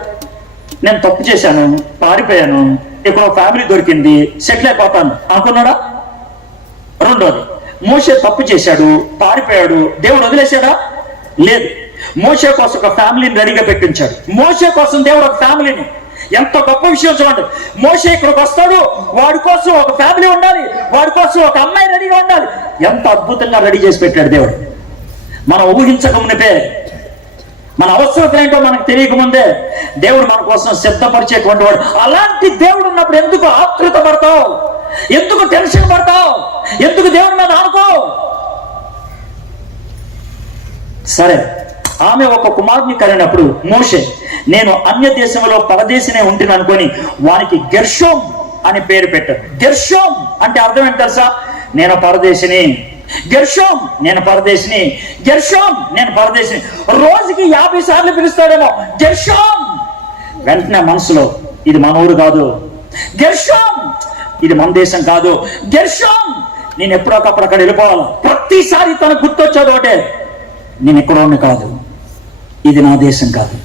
నేను తప్పు చేశాను, పారిపోయాను, ఇక్కడ ఫ్యామిలీ దొరికింది, సెటిల్ అయిపోతాను అనుకున్నాడా? రెండోది, మోషే తప్పు చేశాడు, పారిపోయాడు, దేవుడు వదిలేశాడా? లేదు. మోషే కోసం ఒక ఫ్యామిలీని రెడీగా పెట్టించాడు. మోషే కోసం దేవుడు ఒక ఫ్యామిలీని, ఎంత గొప్ప విషయం చూడండి. మోషే ఇక్కడికి వస్తాడు, వాడి కోసం ఒక ఫ్యామిలీ ఉండాలి, వాడి కోసం ఒక అమ్మాయి రెడీగా ఉండాలి. ఎంత అద్భుతంగా రెడీ చేసి పెట్టాడు దేవుడు. మనం ఊహించక మునిపే, మన అవసరం ఏంటో మనకు తెలియకముందే దేవుడు మన కోసం సిద్ధపరిచేటువంటి వాడు. అలాంటి దేవుడు ఉన్నప్పుడు ఎందుకు ఆతృత పడతావు? ఎందుకు టెన్షన్ పడతావు? ఎందుకు దేవుడి మీద ఆనుకో? సరే, ఆమె ఒక కుమారుని కలిగినప్పుడు మోషే, నేను అన్య దేశంలో పరదేశినే ఉంటుంది అనుకొని వానికి గెర్షోం అని పేరు పెట్టాడు. గెర్షోం అంటే అర్థం ఏంటి తెలుసా? నేను పరదేశిని. గెర్షోం నేను పరదేశిని, గెర్షోం నేను పరదేశిని. రోజుకి 50 సార్లు పిలుస్తాడేమో గెర్షోం. వెంటనే మనసులో, ఇది మన ఊరు కాదు, గెర్షోం ఇది మన దేశం కాదు, గెర్షోం నేను ఎప్పుడొకప్పుడు అక్కడ వెళ్ళిపోవాలి. ప్రతిసారి తనకు గుర్తొచ్చేది ఒకటే, నేను ఎక్కడోని కాదు, ఇది నా దేశం కాదు.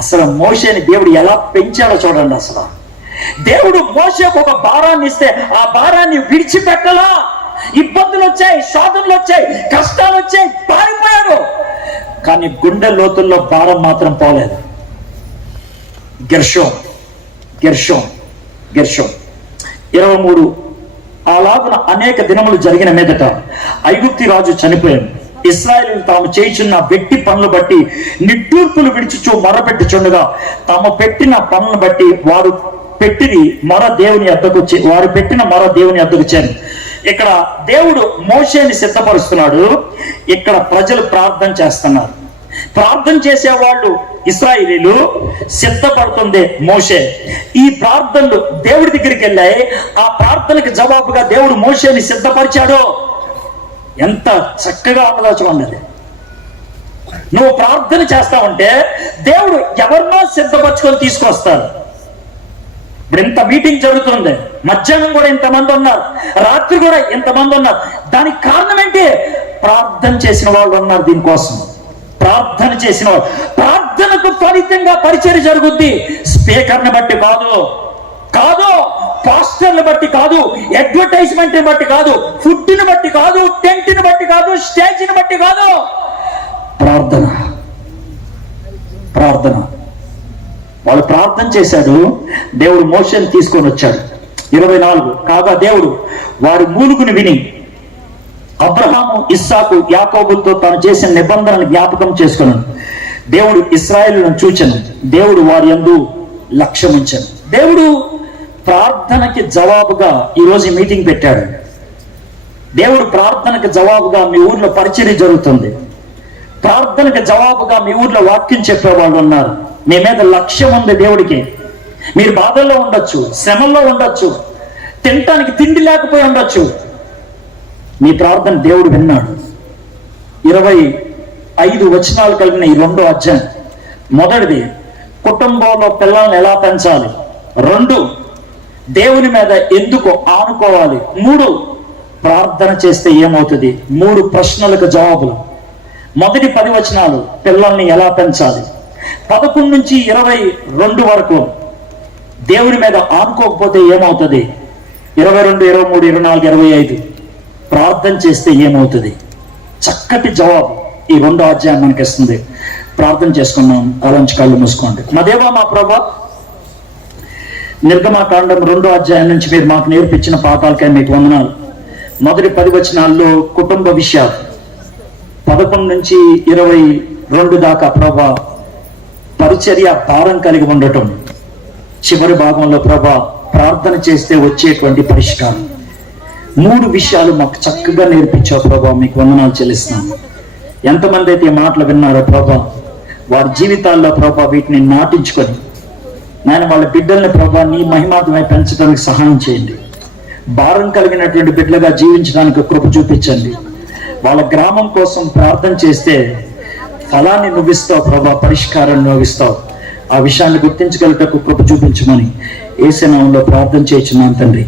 అసలు మోషేని దేవుడు ఎలా పెంచాడో చూడండి. అసలు దేవుడు మోషేకు ఒక భారాన్ని ఇస్తే ఆ భారాన్ని విడిచిపెట్టలా. ఇబ్బందులు వచ్చాయి, శోధనలు వచ్చాయి, కష్టాలు వచ్చాయి, పారిపోయాడు. కానీ గుండె లోతుల్లో భారం మాత్రం పోలేదు. గెర్షోం గెర్షోం గెర్షోం 23 అలాగున అనేక దినములు జరిగిన మీదట ఐగుప్తి రాజు చనిపోయాడు. ఇశ్రాయేలీయులు తాము చేయుచున్న వెట్టి పనులు బట్టి నిట్టూర్పులు విడిచుచు మొరపెట్టుచుండగా తాము పెట్టిన పనులను బట్టి వారు పెట్టిన మొర దేవుని వద్దకు చేరి. ఇక్కడ దేవుడు మోషేని సిద్ధపరుస్తున్నాడు, ఇక్కడ ప్రజలు ప్రార్థన చేస్తున్నారు. ప్రార్థన చేసేవాళ్ళు ఇశ్రాయేలీయులు, సిద్ధపడుతుంది మోషే. ఈ ప్రార్థనలు దేవుడి దగ్గరికి వెళ్ళాయి. ఆ ప్రార్థనకి జవాబుగా దేవుడు మోషేని సిద్ధపరిచాడు. ఎంత చక్కగా ఆలోచన. నువ్వు ప్రార్థన చేస్తావంటే దేవుడు ఎవరినో సిద్ధపరచుకొని తీసుకొస్తాడు. ఇప్పుడు ఇంత మీటింగ్ జరుగుతుంది, మధ్యాహ్నం కూడా ఇంతమంది ఉన్నారు, రాత్రి కూడా ఇంతమంది ఉన్నారు. దానికి కారణం ఏంటి? ప్రార్థన చేసిన వాళ్ళు ఉన్నారు. దీనికోసం ప్రార్థన చేసిన వాళ్ళు. ప్రార్థనకు ఫలితంగా పరిచర్య జరుగుద్ది. స్పీకర్ని బట్టి కాదు, పాస్టర్ని బట్టి కాదు, అడ్వర్టైజ్మెంట్ ని బట్టి కాదు, ఫుడ్ ని బట్టి కాదు, టెంట్ ని బట్టి కాదు, స్టేజ్ ని బట్టి కాదు. ప్రార్థన. వాళ్ళు ప్రార్థన చేశాడు, దేవుడు మోషేని తీసుకొని వచ్చాడు. 24 కాగా దేవుడు వారి మూలుగుని విని అబ్రహాము, ఇస్సాకు, యాకోబులతో తాను చేసిన నిబంధనను జ్ఞాపకం చేసుకున్నాడు. దేవుడు ఇశ్రాయేలును చూచెను, దేవుడు వారి యందు లక్ష్యం ఉంచాను. దేవుడు ప్రార్థనకి జవాబుగా ఈరోజు మీటింగ్ పెట్టాడు. దేవుడు ప్రార్థనకి జవాబుగా మీ ఊర్లో పరిచర్య జరుగుతుంది. ప్రార్థనకి జవాబుగా మీ ఊర్లో వాక్యం చెప్పేవాళ్ళు ఉన్నారు. మీ మీద లక్ష్యం ఉంది దేవుడికి. మీరు బాధల్లో ఉండొచ్చు, శ్రమల్లో ఉండొచ్చు, తినటానికి తిండి లేకపోయి ఉండొచ్చు. మీ ప్రార్థన దేవుడు విన్నాడు. 25 వచనాలు కలిగిన ఈ 2వ అధ్యాయం. మొదటిది, కుటుంబంలో పిల్లల్ని ఎలా పెంచాలి. 2, దేవుని మీద ఎందుకు ఆనుకోవాలి. 3, ప్రార్థన చేస్తే ఏమవుతుంది. 3 ప్రశ్నలకు జవాబులు. మొదటి 10 వచనాలు పిల్లల్ని ఎలా పెంచాలి. 11 నుంచి 22 వరకు దేవుని మీద ఆనుకోకపోతే ఏమవుతుంది. 22, 23, 24, 25 ప్రార్థన చేస్తే ఏమవుతుంది. చక్కటి జవాబు ఈ 2వ అధ్యాయం మనకి ఇస్తుంది. ప్రార్థన చేసుకున్నాం. అలంచి కళ్ళు మూసుకోండి. మా దేవా, మా ప్రభా, నిర్గమాకాండం 2వ అధ్యాయం నుంచి మీరు మాకు నేర్పించిన పాఠాలకై మీకు వందనాలు. మొదటి 10 వచనాల్లో కుటుంబ విషయాలు, 11 నుంచి 22 దాకా ప్రభా పరిచర్య భారం కలిగి ఉండటం, చివరి భాగంలో ప్రభా ప్రార్థన చేస్తే వచ్చేటువంటి పరిష్కారం. 3 విషయాలు మాకు చక్కగా నేర్పించావు ప్రభా, మీకు వందనాలు చెల్లిస్తున్నాను. ఎంతమంది అయితే ఈ మాటలు విన్నారో ప్రభా, వారి జీవితాల్లో ప్రభా వీటిని నాటించుకొని నేను వాళ్ళ బిడ్డల్ని ప్రభా నీ మహిమాత్మై పెంచడానికి సహాయం చేయండి. భారం కలిగినటువంటి బిడ్డలుగా జీవించడానికి కృప చూపించండి. వాళ్ళ గ్రామం కోసం ప్రార్థన చేస్తే ఫలాన్ని నువ్విస్తావు ప్రభా, పరిష్కారాన్ని నువ్విస్తావు. ఆ విషయాన్ని గుర్తించగలిగటకు కృప చూపించమని యేసు నామములో ప్రార్థన చేయించున్నాను తండ్రి.